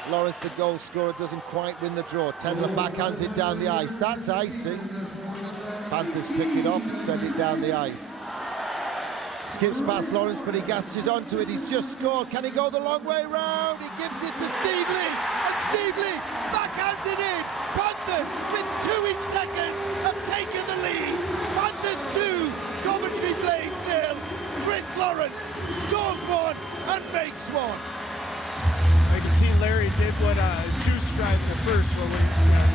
Lawrence, the goal scorer, doesn't quite win the draw. Tendler backhands it down the ice. That's icy. Panthers pick it up and send it down the ice. Skips past Lawrence, but he gashes onto it. He's just scored. Can he go the long way round? He gives it to Steve Lee, and Steve Lee backhands it in. Panthers, with 2 seconds, have taken the lead. Panthers 2, Coventry Blaze 0. Chris Lawrence scores 1 and makes 1. I can see Larry did what Juice tried the first when we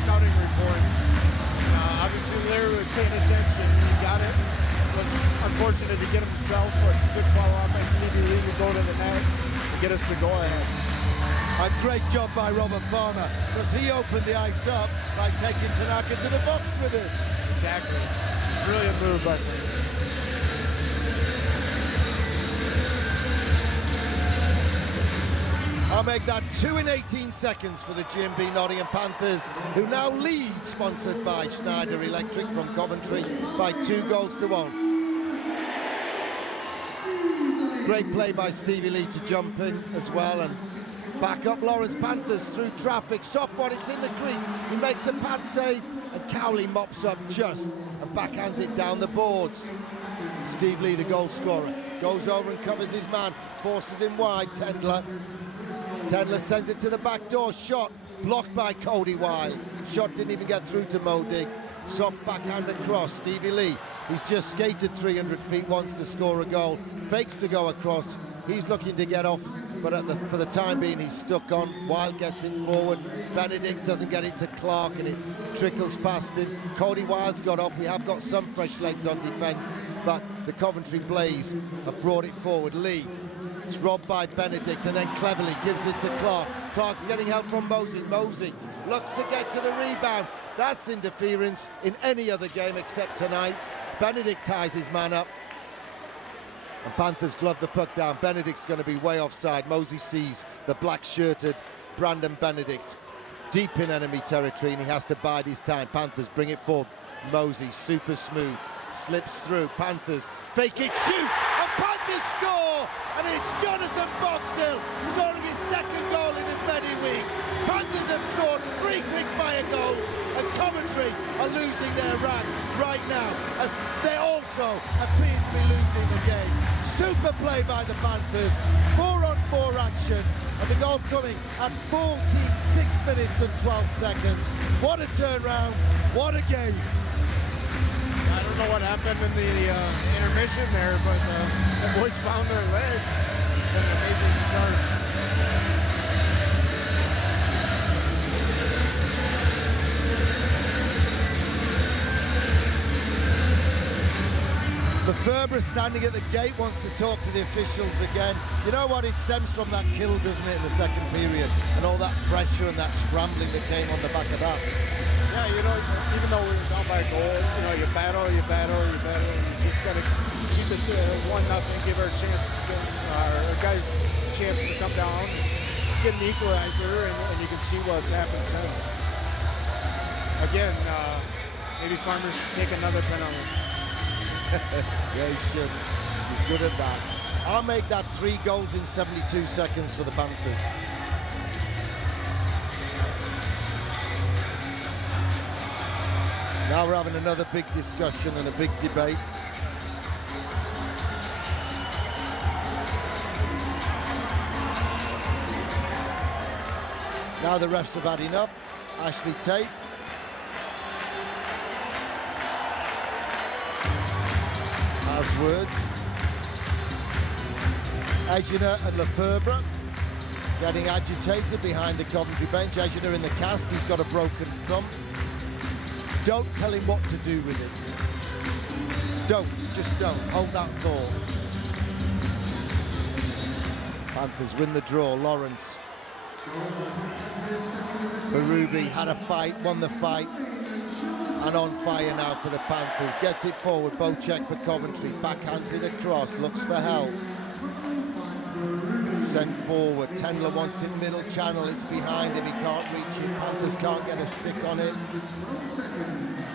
scouting report. Obviously Larry was paying attention. He got it. It was unfortunate to get himself, but good follow-up by Stevie Lee to go to the net and get us the go-ahead. A great job by Robert Farmer, because he opened the ice up by taking Tanaka to the box with it. Exactly. Brilliant move by him. I'll make that 2 in 18 seconds for the GMB Nottingham Panthers, who now lead, sponsored by Schneider Electric from Coventry, by 2-1. Great play by Stevie Lee to jump in as well and back up Lawrence. Panthers through traffic, soft one, it's in the crease. He makes a pad save and Cowley mops up just and backhands it down the boards. Steve Lee, the goal scorer, goes over and covers his man, forces him wide. Tendler sends it to the back door, shot blocked by Cody Wild. Shot didn't even get through to Modig. Soft backhand across. Stevie Lee, he's just skated 300 feet, wants to score a goal, fakes to go across. He's looking to get off, but for the time being he's stuck on. Wild gets it forward. Benedict doesn't get it to Clark and it trickles past him. Cody Wild's got off. We have got some fresh legs on defence, but the Coventry Blaze have brought it forward. Lee, it's robbed by Benedict and then cleverly gives it to Clark. Clark's getting help from Mosey. Mosey looks to get to the rebound. That's interference in any other game except tonight's. Benedict ties his man up. And Panthers glove the puck down. Benedict's going to be way offside. Mosey sees the black-shirted Brandon Benedict deep in enemy territory and he has to bide his time. Panthers bring it forward. Mosey, super smooth, slips through. Panthers fake it, shoot, and Panthers score! And it's Jonathan Boxhill scoring his second goal in as many weeks. Panthers have scored 3 quick-fire goals, and Coventry are losing their rank right now, as they also appear to be losing the game. Super play by the Panthers, 4-on-4 action, and the goal coming at 46 minutes and 12 seconds. What a turnaround, what a game. I don't know what happened in the intermission there, but the boys found their legs. An amazing start. Lefebvre standing at the gate wants to talk to the officials again. You know what, it stems from that kill, doesn't it, in the second period, and all that pressure and that scrambling that came on the back of that. Yeah, you know, even though we were down by a goal, you know, you battle. You just got to keep it 1-0, give our guys a chance to come down, get an equalizer, and you can see what's happened since. Again, maybe Farmer should take another penalty. Yeah, he should. He's good at that. I'll make that 3 goals in 72 seconds for the Panthers. Now we're having another big discussion and a big debate. Now the refs have had enough. Ashley Tate. Has words. Ejiner and Lefebvre getting agitated behind the Coventry bench. Ejiner in the cast, he's got a broken thumb. Don't tell him what to do with it. Just don't. Hold that thought. Panthers win the draw. Lawrence. Berube had a fight, won the fight, and on fire now for the Panthers. Gets it forward, Bocek for Coventry. Backhands it across, looks for help. Sent forward, Tendler wants it middle channel, it's behind him, he can't reach it. Panthers can't get a stick on it.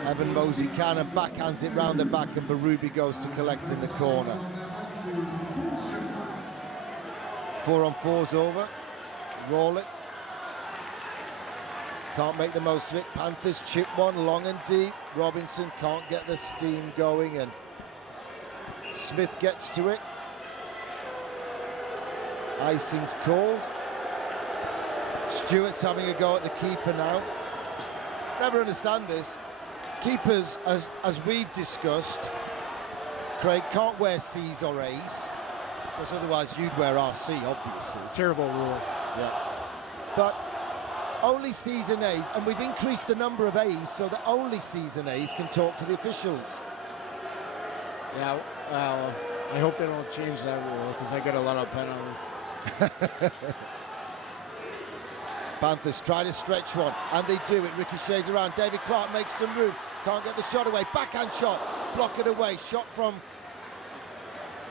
Evan Mosey can, and backhands it round the back, and Berube goes to collect in the corner. 4-on-4's over. Roll it. Can't make the most of it. Panthers chip one long and deep. Robinson can't get the steam going, and Smith gets to it. Icing's called. Stewart's having a go at the keeper now. Never understand this. Keepers, as we've discussed, Craig, can't wear C's or A's, because otherwise you'd wear RC, obviously. Terrible rule. Yeah. But only C's and A's, and we've increased the number of A's so that only C's and A's can talk to the officials. Yeah, well, I hope they don't change that rule, because I get a lot of penalties. Panthers try to stretch one, and they do. It ricochets around. David Clark makes some room. Can't get the shot away. Backhand shot. Block it away. Shot from...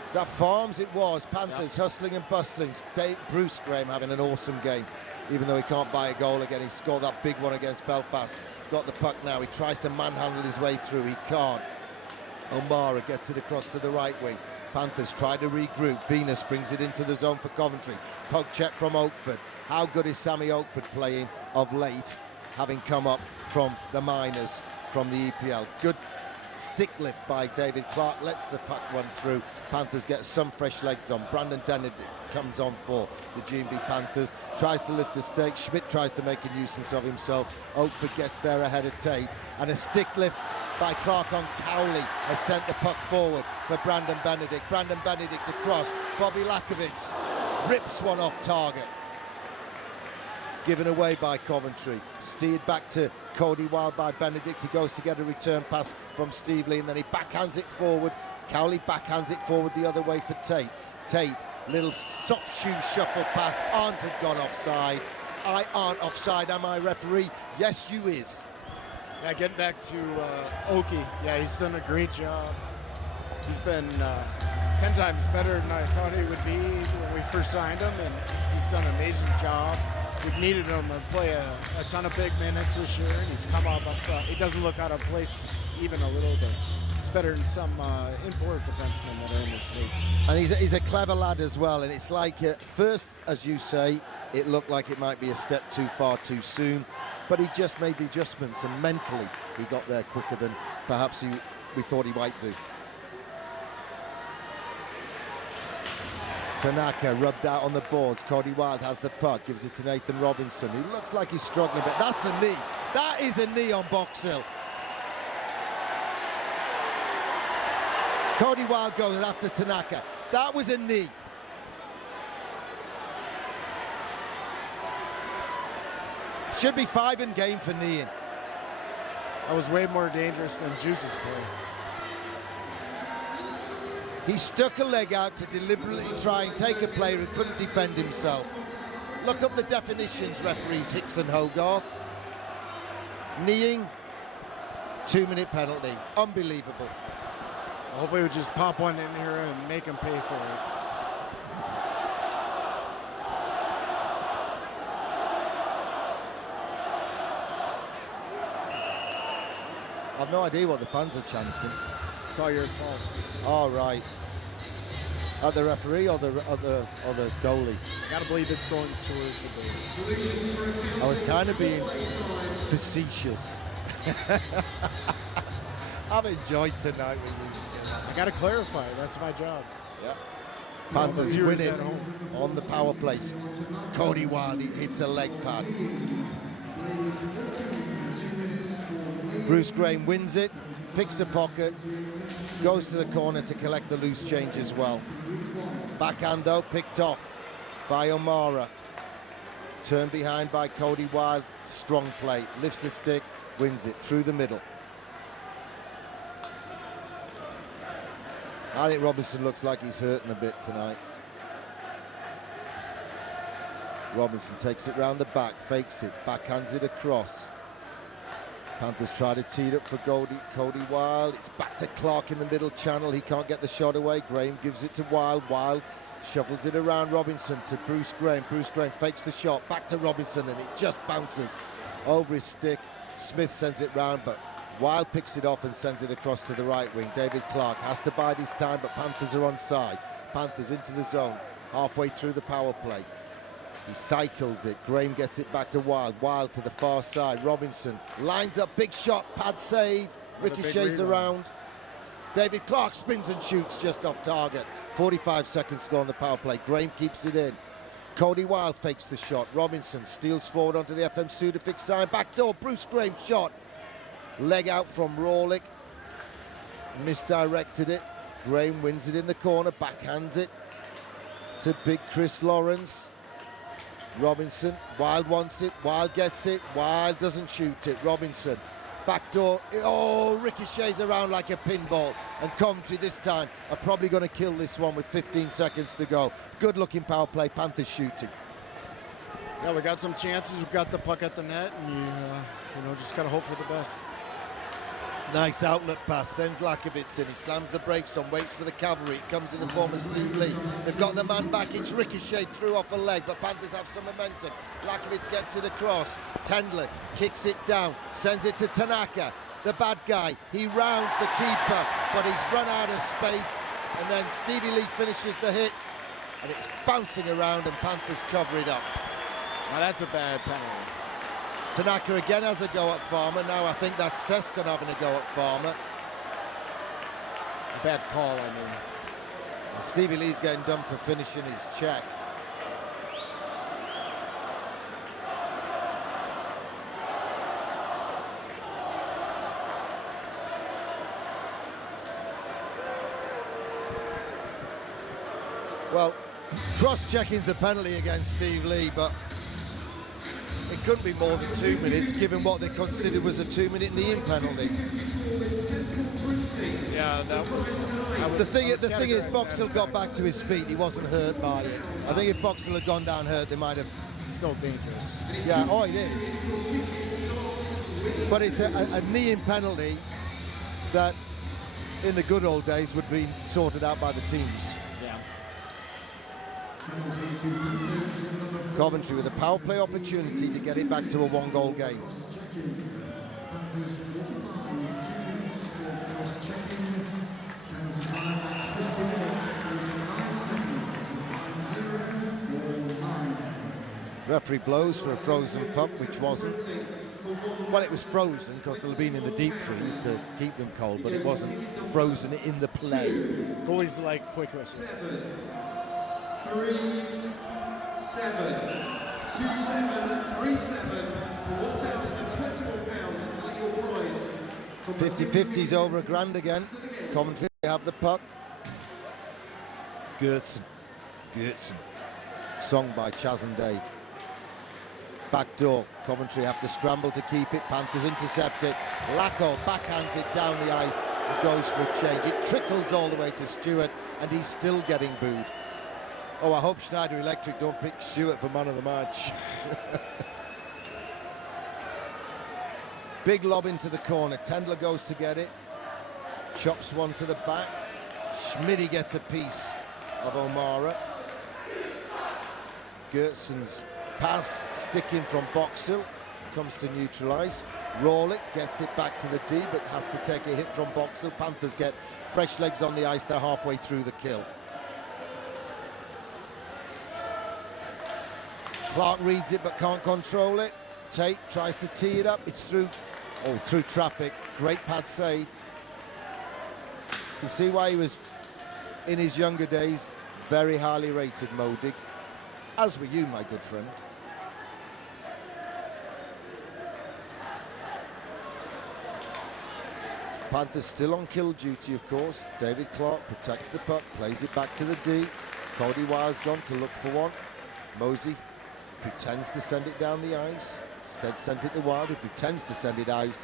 Is that Farms? It was. Panthers hustling and bustling. Bruce Graham having an awesome game. Even though he can't buy a goal again, he scored that big one against Belfast. He's got the puck now. He tries to manhandle his way through. He can't. O'Mara gets it across to the right wing. Panthers try to regroup. Venus brings it into the zone for Coventry. Poke check from Oakford. How good is Sammy Oakford playing of late, having come up from the minors from the EPL? Good stick lift by David Clark, lets the puck run through. Panthers get some fresh legs on. Brandon Dennett comes on for the G&B Panthers, tries to lift a stake. Schmidt tries to make a nuisance of himself. Oakford gets there ahead of Tate, and a stick lift by Clark on Cowley has sent the puck forward for Brandon Benedict. Brandon Benedict across. Bobby Lakovitz rips one off target. Given away by Coventry. Steered back to Cody Wild by Benedict. He goes to get a return pass from Steve Lee, and then he backhands it forward. Cowley backhands it forward the other way for Tate. Tate, little soft shoe shuffle past. Arndt had gone offside. I aren't offside, am I, referee? Yes, you is. Yeah, getting back to Oki. Yeah, he's done a great job. He's been 10 times better than I thought he would be when we first signed him, and he's done an amazing job. We've needed him to play a ton of big minutes this year, and he's come up. He doesn't look out of place even a little bit. It's better than some import defensemen that are in this league. And he's a clever lad as well, and it's like, first, as you say, it looked like it might be a step too far too soon, but he just made the adjustments, and mentally he got there quicker than perhaps we thought he might do. Tanaka rubbed out on the boards. Cody Wild has the puck, gives it to Nathan Robinson, who looks like he's struggling, but that's a knee. That is a knee on Box Hill. Cody Wild goes after Tanaka. That was a knee. Should be 5 in game for kneeing. That was way more dangerous than Juice's play. He stuck a leg out to deliberately try and take a player who couldn't defend himself. Look up the definitions, referees Hicks and Hogarth. Kneeing, 2-minute penalty. Unbelievable. Hopefully we just pop one in here and make him pay for it. I've no idea what the fans are chanting. It's all your fault. All right. At the referee or the goalie? I gotta believe it's going towards the goalie. I was kind of being facetious. I've enjoyed tonight with you. I gotta clarify. That's my job. Yeah. Panthers winning on the power play. Cody Wild hits a leg pad. Bruce Graham wins it, picks a pocket, goes to the corner to collect the loose change as well. Backhand though, picked off by O'Mara. Turned behind by Cody Wild. Strong play. Lifts the stick, wins it through the middle. I think Robinson looks like he's hurting a bit tonight. Robinson takes it round the back, fakes it, backhands it across. Panthers try to tee it up for Cody Wild. It's back to Clark in the middle channel. He can't get the shot away. Graham gives it to Wild. Wild shovels it around Robinson to Bruce Graham. Bruce Graham fakes the shot, back to Robinson, and it just bounces over his stick. Smith sends it round, but Wild picks it off and sends it across to the right wing. David Clark has to bide his time, but Panthers are onside. Panthers into the zone, halfway through the power play. He cycles it. Graham gets it back to Wild. Wild to the far side. Robinson lines up, big shot, pad save. Ricochets around. David Clark spins and shoots just off target. 45 seconds to go on the power play. Graham keeps it in. Cody Wild fakes the shot. Robinson steals forward onto the FM Sudafix side. Back door, Bruce Graham shot. Leg out from Rawlick. Misdirected it. Graham wins it in the corner. Backhands it to big Chris Lawrence. Robinson, Wild wants it, Wild gets it, Wild doesn't shoot it. Robinson, backdoor, oh, ricochets around like a pinball. And Coventry this time are probably going to kill this one with 15 seconds to go. Good looking power play, Panthers shooting. Yeah, we got some chances. We got the puck at the net, and you just got to hope for the best. Nice outlet pass, sends Lakovitz in. He slams the brakes on, waits for the cavalry. It comes in the form of Steve Lee. They've got the man back. It's ricocheted through off a leg, but Panthers have some momentum. Lakovitz gets it across. Tendler kicks it down, sends it to Tanaka, the bad guy. He rounds the keeper, but he's run out of space. And then Stevie Lee finishes the hit, and it's bouncing around, and Panthers cover it up. Now that's a bad penalty. Tanaka again has a go at Farmer. Now I think that's Sescon having a go at Farmer. A bad call, I mean. And Stevie Lee's getting done for finishing his check. Well, cross-checking's the penalty against Steve Lee, but it couldn't be more than 2 minutes, given what they considered was a 2-minute knee-in penalty. Yeah, that was. The thing is, Boxall got back to his feet. He wasn't hurt by it. I think if Boxall had gone down hurt, they might have. Still dangerous. Yeah, oh, it is. But it's a knee-in penalty that, in the good old days, would be sorted out by the teams. Yeah. Coventry with a power play opportunity to get it back to a one-goal game. Referee blows for a frozen puck, which wasn't. Well, it was frozen because they'd been in the deep freeze to keep them cold, but it wasn't frozen in the play. Goalies like quick whistles. 3-7, 2-7-3-7 for £1,021 at your prize. 50-50's over $1,000 again. Coventry have the puck. Gertson. Sung by Chaz and Dave. Back door. Coventry have to scramble to keep it. Panthers intercept it. Lacko backhands it down the ice and goes for a change. It trickles all the way to Stewart, and he's still getting booed. Oh, I hope Schneider Electric don't pick Stewart for man of the match. Big lob into the corner. Tendler goes to get it. Chops one to the back. Schmidty gets a piece of O'Mara. Gertson's pass sticking from Boxall. Comes to neutralise. Rawlick gets it back to the D, but has to take a hit from Boxall. Panthers get fresh legs on the ice. They're halfway through the kill. Clark reads it but can't control it. Tate tries to tee it up. It's through traffic. Great pad save. You see why he was, in his younger days, very highly rated, Modig. As were you, my good friend. Panthers still on kill duty, of course. David Clark protects the puck, plays it back to the D. Cody Wild's gone to look for one. Mosey pretends to send it down the ice. Instead sent it to Wild, who pretends to send it out.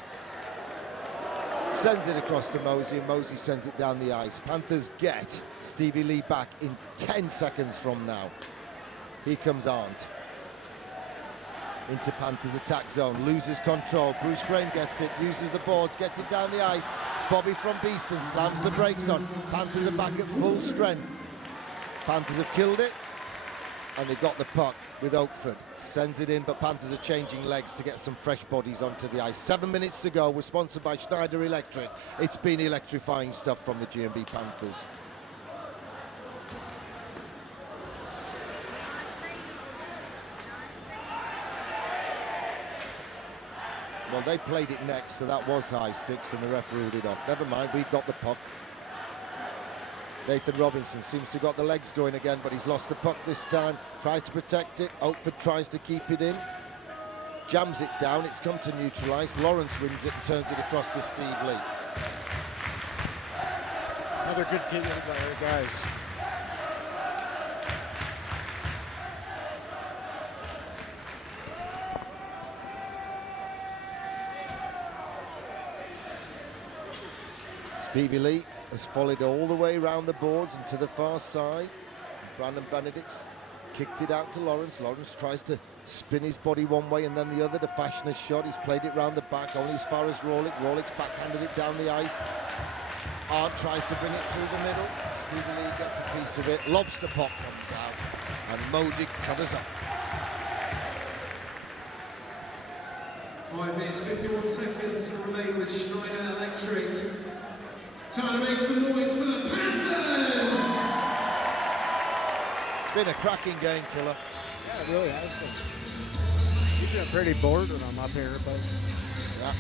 Sends it across to Mosey, and Mosey sends it down the ice. Panthers get Stevie Lee back in 10 seconds from now. Here comes Arndt. Into Panthers attack zone, loses control. Bruce Graham gets it, uses the boards, gets it down the ice. Bobby from Beeston slams the brakes on. Panthers are back at full strength. Panthers have killed it, and they got the puck with Oakford. Sends it in, but Panthers are changing legs to get some fresh bodies onto the ice. 7 minutes to go. We're sponsored by Schneider Electric. It's been electrifying stuff from the GMB Panthers. Well, they played it next, so that was high sticks, and the ref ruled it off. Never mind, we've got the puck. Nathan Robinson seems to have got the legs going again, but he's lost the puck this time. Tries to protect it. Oakford tries to keep it in. Jams it down. It's come to neutralise. Lawrence wins it and turns it across to Steve Lee. Another good kick by our guys. Stevie Lee has followed all the way around the boards and to the far side. Brandon Benedict's kicked it out to Lawrence. Lawrence tries to spin his body one way and then the other to fashion a shot. He's played it round the back, only as far as Rawlick. Rawlick's backhanded it down the ice. Arndt tries to bring it through the middle. Stevie Lee gets a piece of it. Lobster pot comes out and Modig covers up. 5 minutes, 51 seconds to remain with Schneider Electric. Time to make some noise for the Panthers! It's been a cracking game, Killer. Yeah, it really has been. Usually I'm pretty bored when I'm up here, but yeah.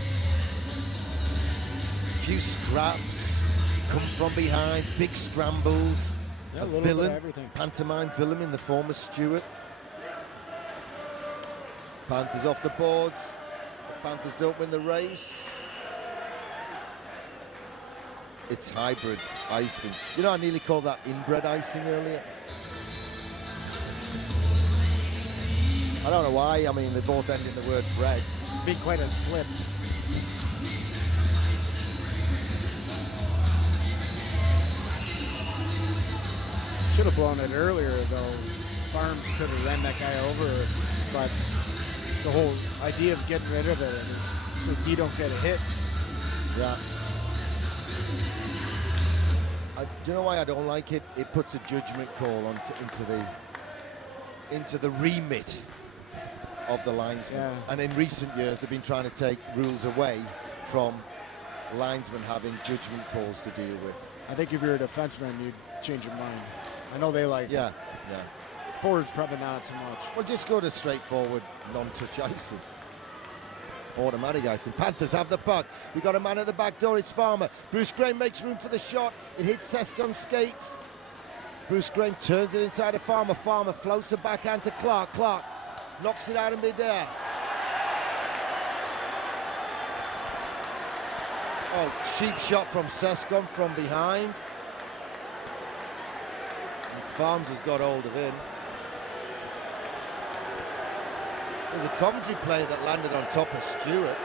Few scraps, come from behind, big scrambles. Yeah, a little villain, bit of everything. pantomime villain in the former Stewart. Panthers off the boards. The Panthers don't win the race. It's hybrid icing. You know, I nearly called that inbred icing earlier. I don't know why. I mean, they both end in the word bread. it's been quite a slip. Should have blown it earlier, though. Farms could have ran that guy over, but it's the whole idea of getting rid of it is so D don't get a hit. Yeah. Do you know why I don't like it? It puts a judgment call into the remit of the linesman. Yeah. And in recent years, they've been trying to take rules away from linesmen having judgment calls to deal with. I think if you're a defenseman, you'd change your mind. I know they like Yeah, it. yeah. Forwards probably not so much. Well, just go to straightforward non-touch icing. Automatic icing. Panthers have the puck. We got a man at the back door. It's Farmer. Bruce Graham makes room for the shot. It hits Sescon's skates. Bruce Graham turns it inside of Farmer. Farmer floats the backhand to Clark. Clark knocks it out in midair. Oh, cheap shot from Sescon from behind. And Farms has got hold of him. There's a Coventry player that landed on top of Stewart.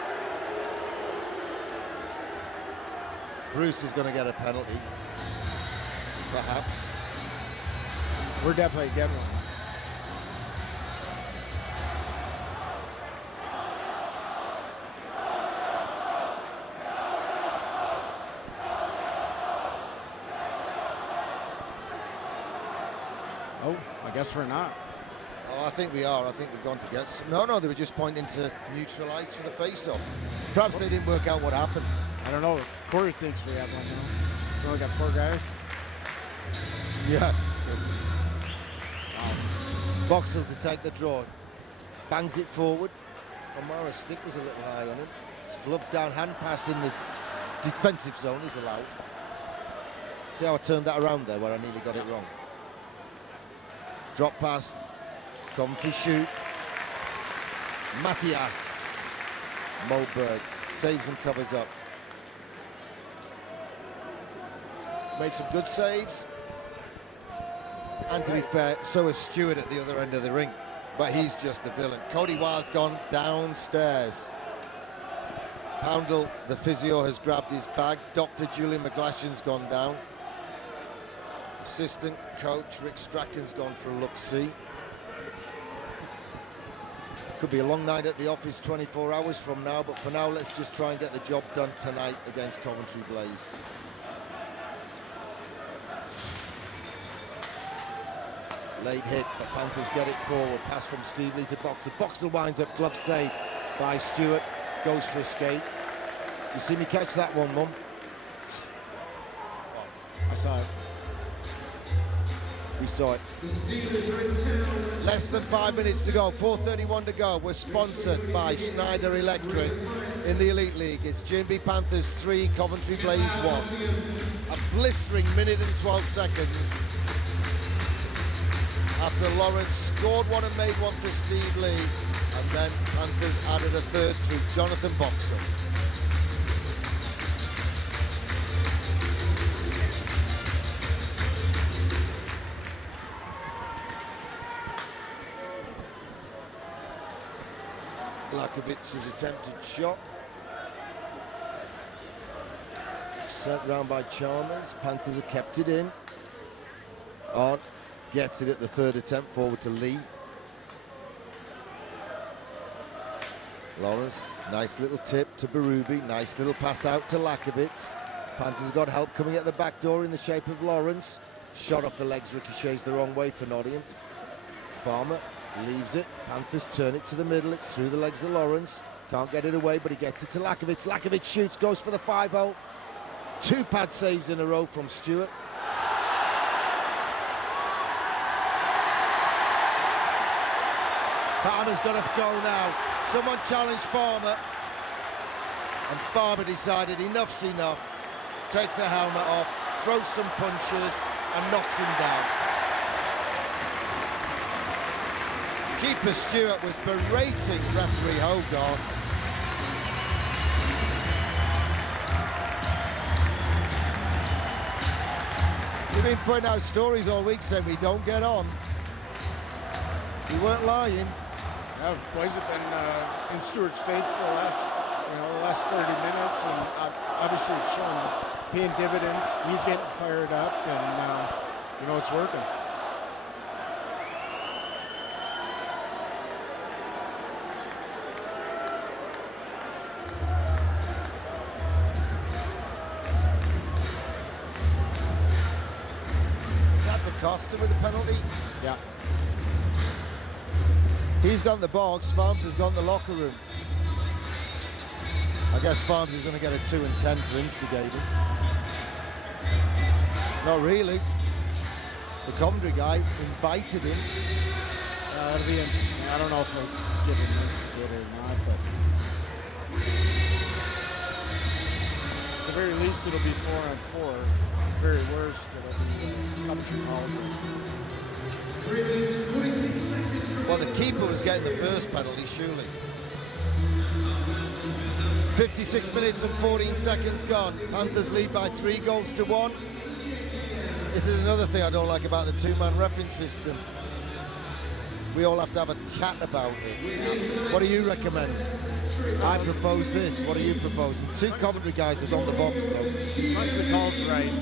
Bruce is going to get a penalty, perhaps. We're definitely getting one. Oh, I guess we're not. Oh, I think we are. I think they've gone to get some. No, they were just pointing to neutralise for the face-off. Perhaps they didn't work out what happened. I don't know. Corey thinks we have one now. We only got 4 guys. Yeah. Boxall to take the draw. Bangs it forward. O'Mara's stick was a little high on him. It's gloved down, hand pass in the defensive zone is allowed. See how I turned that around there where I nearly got it wrong. Drop pass. Coventry shoot. Matthias Moberg saves and covers up. Made some good saves. And to be fair, so is Stewart at the other end of the ring. But he's just the villain. Cody Wild's gone downstairs. Poundle, the physio, has grabbed his bag. Dr. Julian McGlashan's gone down. Assistant coach Rick Strachan's gone for a look-see. Could be a long night at the office 24 hours from now, but for now, let's just try and get the job done tonight against Coventry Blaze. Late hit, but Panthers get it forward. Pass from Steve Lee to Boxer. Boxer winds up, glove save by Stewart. Goes for a skate. You see me catch that one, Mum? I saw it. We saw it. Less than 5 minutes to go, 4:31 to go. We're sponsored by Schneider Electric in the Elite League. It's GMB Panthers 3, Coventry Blaze 1. A blistering minute and 12 seconds after Lawrence scored one and made one for Steve Lee, and then Panthers added a third through Jonathan Boxer. Lakovitz's attempted shot. Sent round by Chalmers. Panthers have kept it in. On. Gets it at the third attempt, forward to Lee. Lawrence, nice little tip to Berube. Nice little pass out to Lakovitz. Panthers got help coming at the back door in the shape of Lawrence. Shot off the legs, ricochets the wrong way for Nottingham. Farmer leaves it. Panthers turn it to the middle. It's through the legs of Lawrence. Can't get it away, but he gets it to Lakovitz. Lakovitz shoots, goes for the 5-0. 2 pad saves in a row from Stewart. Farmer's got to go now. Someone challenged Farmer. And Farmer decided enough's enough. Takes the helmet off, throws some punches, and knocks him down. Keeper Stewart was berating referee Hogarth. You've been putting out stories all week saying we don't get on. You weren't lying. Yeah, boys have been in Stewart's face the last 30 minutes, and obviously it's showing, paying dividends. He's getting fired up, and it's working. That DaCosta with the penalty. Yeah. He's gone the box, Farms has gone the locker room. I guess Farms is going to get a 2 and 10 for instigating. Not really. The Coventry guy invited him. That'll be interesting. I don't know if he'll give him instigator or not, but at the very least it'll be 4-on-4. Very worst, it'll be Coventry call. Well, the keeper was getting the first penalty, surely. 56 minutes and 14 seconds gone. Panthers lead by 3-1. This is another thing I don't like about the 2-man refereeing system. We all have to have a chat about it. What do you recommend? I propose this. What are you proposing? 2 Coventry guys have gone the box, though. As long as the call's right.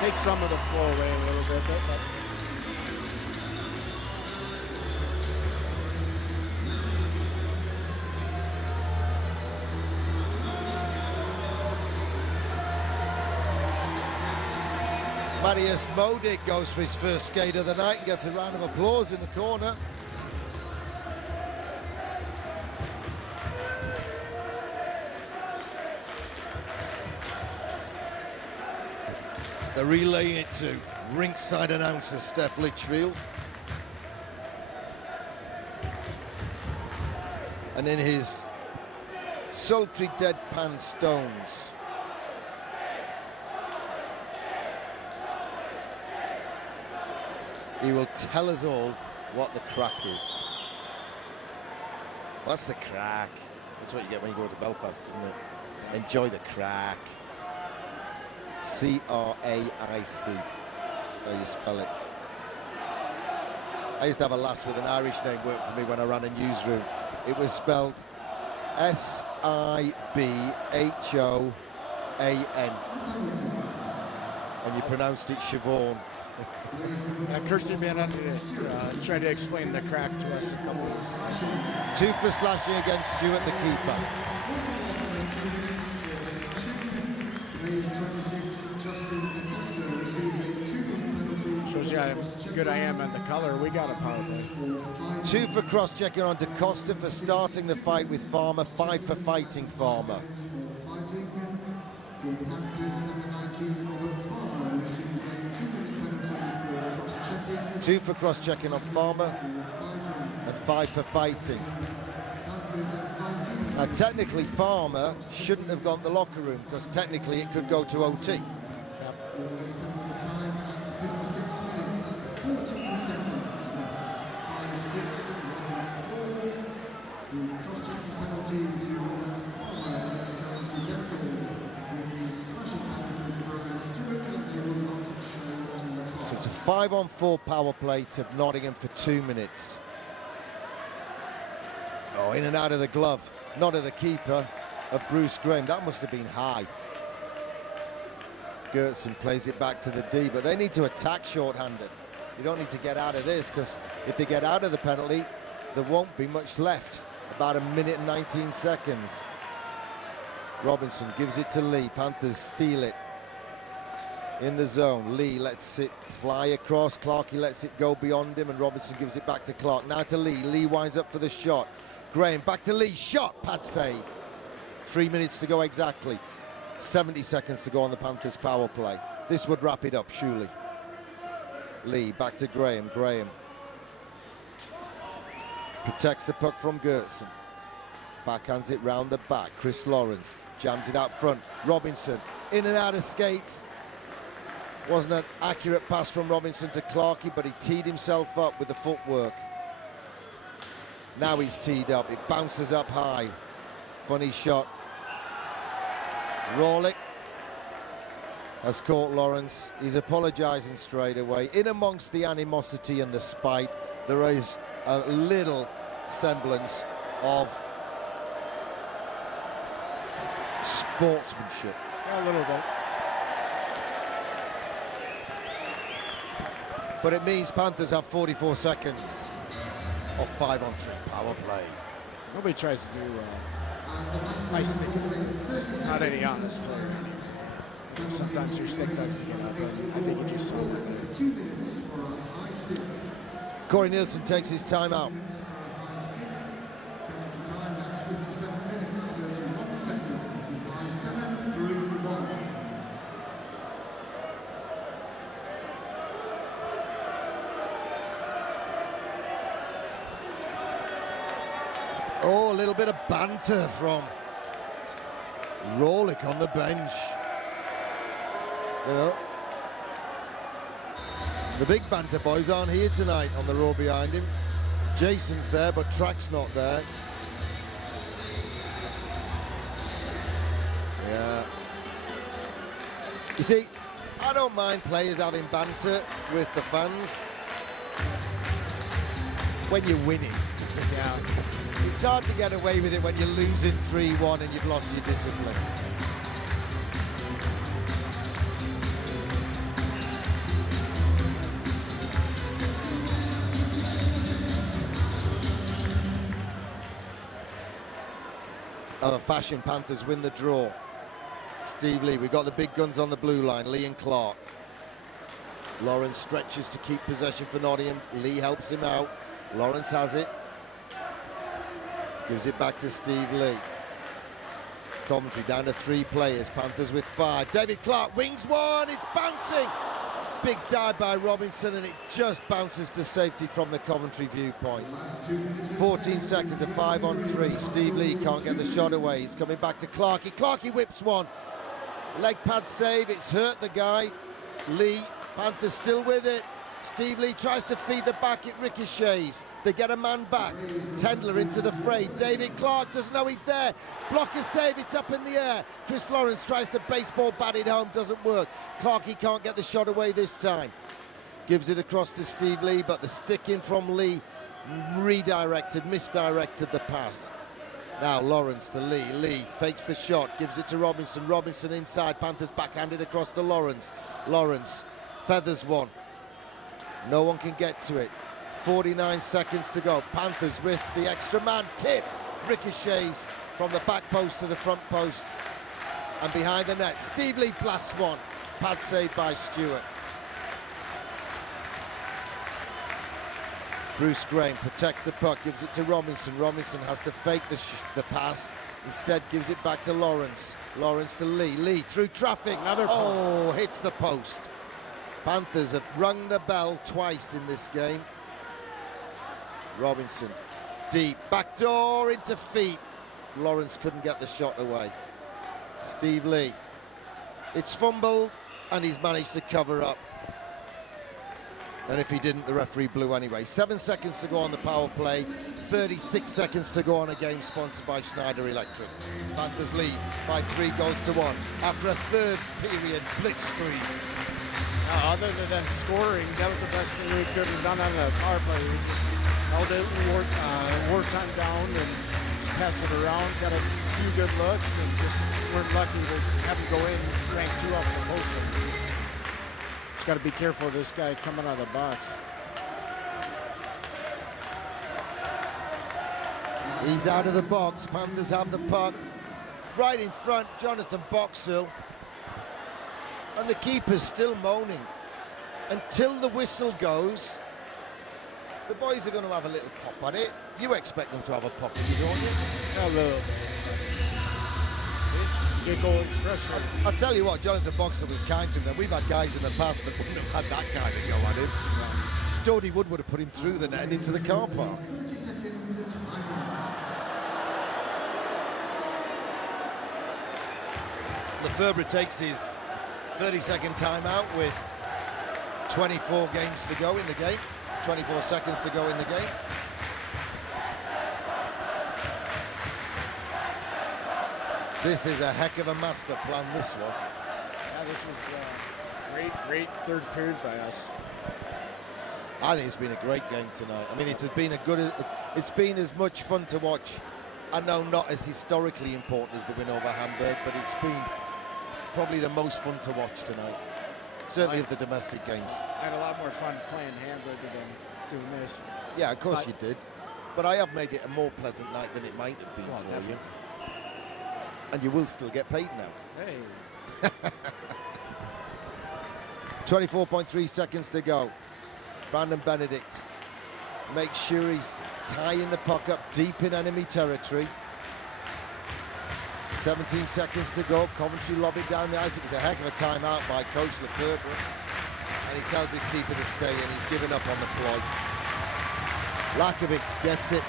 Take some of the flow away a little bit. But Marius Modik goes for his first skate of the night and gets a round of applause in the corner. They're relaying it to ringside announcer Steph Litchfield. And in his sultry deadpan stones, he will tell us all what the crack is. What's the crack? That's what you get when you go to Belfast, isn't it? Enjoy the crack. C-R-A-I-C. That's how you spell it. I used to have a lass with an Irish name work for me when I ran a newsroom. It was spelled S-I-B-H-O-A-N. And you pronounced it Siobhan. Kirsty Van Under tried to explain the crack to us a couple of years ago. 2 for slashing against Stewart, the keeper. Shows you how good I am at the color. We got a power play. 2 for cross-checking on DeCosta for starting the fight with Farmer. 5 for fighting Farmer. 2 for cross-checking on Farmer and 5 for fighting. Now, technically, Farmer shouldn't have gone to the locker room because technically it could go to OT. Yep. So it's a 5-on-4 power play to Nottingham for 2 minutes. Oh, in and out of the glove, not of the keeper, of Bruce Graham. That must have been high. Gertson plays it back to the D, but they need to attack short-handed. They don't need to get out of this, because if they get out of the penalty, there won't be much left. About 1 minute and 19 seconds. Robinson gives it to Lee. Panthers steal it. In the zone, Lee lets it fly across. Clarkey lets it go beyond him, and Robinson gives it back to Clark. Now to Lee. Lee winds up for the shot. Graham back to Lee. Shot. Pad save. 3 minutes to go exactly. 70 seconds to go on the Panthers power play. This would wrap it up, surely. Lee back to Graham. Graham protects the puck from Gertson. Backhands it round the back. Chris Lawrence jams it out front. Robinson in and out of skates. Wasn't an accurate pass from Robinson to Clarkey, but he teed himself up with the footwork. Now he's teed up. It bounces up high. Funny shot. Rawlick has caught Lawrence. He's apologising straight away. In amongst the animosity and the spite, there is a little semblance of sportsmanship. Yeah, a little bit. But it means Panthers have 44 seconds of 5-on-3 power play. Nobody tries to do high stick. Not any honest player. Sometimes your stick does get up, but I think you just saw that there. Corey Nielsen takes his time out. Oh, a little bit of banter from Rawlick on the bench. You know, the big banter boys aren't here tonight on the row behind him. Jason's there, but Track's not there. Yeah. You see, I don't mind players having banter with the fans when you're winning. Yeah. It's hard to get away with it when you're losing 3-1 and you've lost your discipline. Other fashion, Panthers win the draw. Steve Lee, we've got the big guns on the blue line, Lee and Clark. Lawrence stretches to keep possession for Nottingham. Lee helps him out. Lawrence has it. Gives it back to Steve Lee. Coventry down to 3 players. Panthers with 5. David Clark wings one. It's bouncing. Big dive by Robinson, and it just bounces to safety from the Coventry viewpoint. 14 seconds of 5-on-3. Steve Lee can't get the shot away. He's coming back to Clarkey. Clarkey whips one. Leg pad save. It's hurt the guy. Lee. Panthers still with it. Steve Lee tries to feed the back. It ricochets. They get a man back. Tendler into the fray. David Clark doesn't know he's there. Blocker save, it's up in the air. Chris Lawrence tries to baseball bat it home, doesn't work. Clarkey can't get the shot away this time. Gives it across to Steve Lee, but the stick in from Lee misdirected the pass. Now Lawrence to Lee. Lee fakes the shot, gives it to Robinson. Robinson inside, Panthers backhanded across to Lawrence. Lawrence feathers one. No one can get to it. 49 seconds to go. Panthers with the extra man. Tip ricochets from the back post to the front post and behind the net. Steve Lee blasts one. Pad saved by Stewart. Bruce Graham protects the puck, gives it to Robinson. Robinson has to fake the pass. Instead gives it back to Lawrence. Lawrence to Lee. Lee through traffic. Another post. Oh, hits the post. Panthers have rung the bell twice in this game. Robinson, deep, backdoor into feet. Lawrence couldn't get the shot away. Steve Lee. It's fumbled and he's managed to cover up. And if he didn't, the referee blew anyway. 7 seconds to go on the power play. 36 seconds to go on a game sponsored by Schneider Electric. Panthers lead by 3-1 after a third period blitzkrieg. Other than scoring, that was the best thing we could have done on the power play. We just held it, wore time down, and just passed it around. Got a few good looks, and just weren't lucky to have him go in, rank 2 off the post. Just got to be careful of this guy coming out of the box. He's out of the box. Panthers have the puck. Right in front, Jonathan Boxall. And the keeper's still moaning. Until the whistle goes, the boys are going to have a little pop at it. You expect them to have a pop at you, don't you? A little. See? Big goal expression. I'll tell you what, Jonathan Boxall was kind to them. We've had guys in the past that wouldn't have had that kind of go at him. Yeah. Dodie Wood would have put him through the net and into the car park. Lefebvre takes his 30-second timeout with 24 games to go in the game. 24 seconds to go in the game. This is a heck of a master plan, this one. Yeah, this was great third period by us. I think it's been a great game tonight. I mean, it's been as much fun to watch. I know not as historically important as the win over Hamburg, but it's been probably the most fun to watch tonight. Certainly of the domestic games. I had a lot more fun playing Hamburg than doing this. Yeah, of course you did. But I have made it a more pleasant night than it might have been for definitely. you. And you will still get paid now. Hey. 24.3 seconds to go. Brandon Benedict makes sure he's tying the puck up deep in enemy territory. 17 seconds to go. Coventry lobbing down the ice. It was a heck of a timeout by Coach Lefebvre. And he tells his keeper to stay, and he's given up on the ploy. Lakovic gets it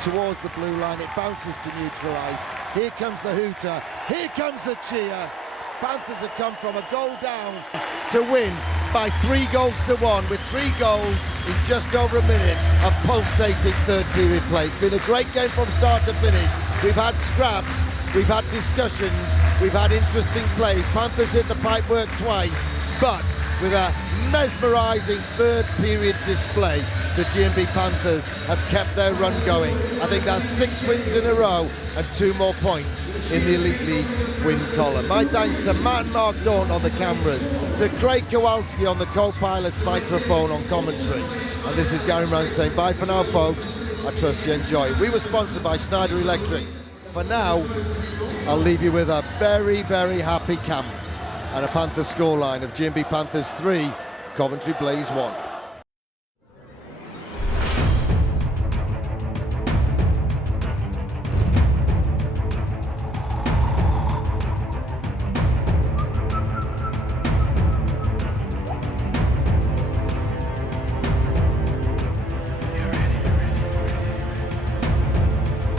towards the blue line. It bounces to neutralise. Here comes the hooter. Here comes the cheer. Panthers have come from a goal down to win by 3-1 with 3 goals in just over a minute of pulsating third period play. It's been a great game from start to finish. We've had scraps, we've had discussions, we've had interesting plays. Panthers hit the pipework twice, but with a mesmerising third period display, the GMB Panthers have kept their run going. I think that's 6 wins in a row and 2 more points in the Elite League win column. My thanks to Matt and Mark Daunt on the cameras, to Craig Kowalski on the co-pilot's microphone on commentary. And this is Gary Brown saying bye for now, folks. I trust you enjoy. We were sponsored by Schneider Electric. For now, I'll leave you with a very, very happy camp and a Panther scoreline of GMB Panthers 3, Coventry Blaze 1.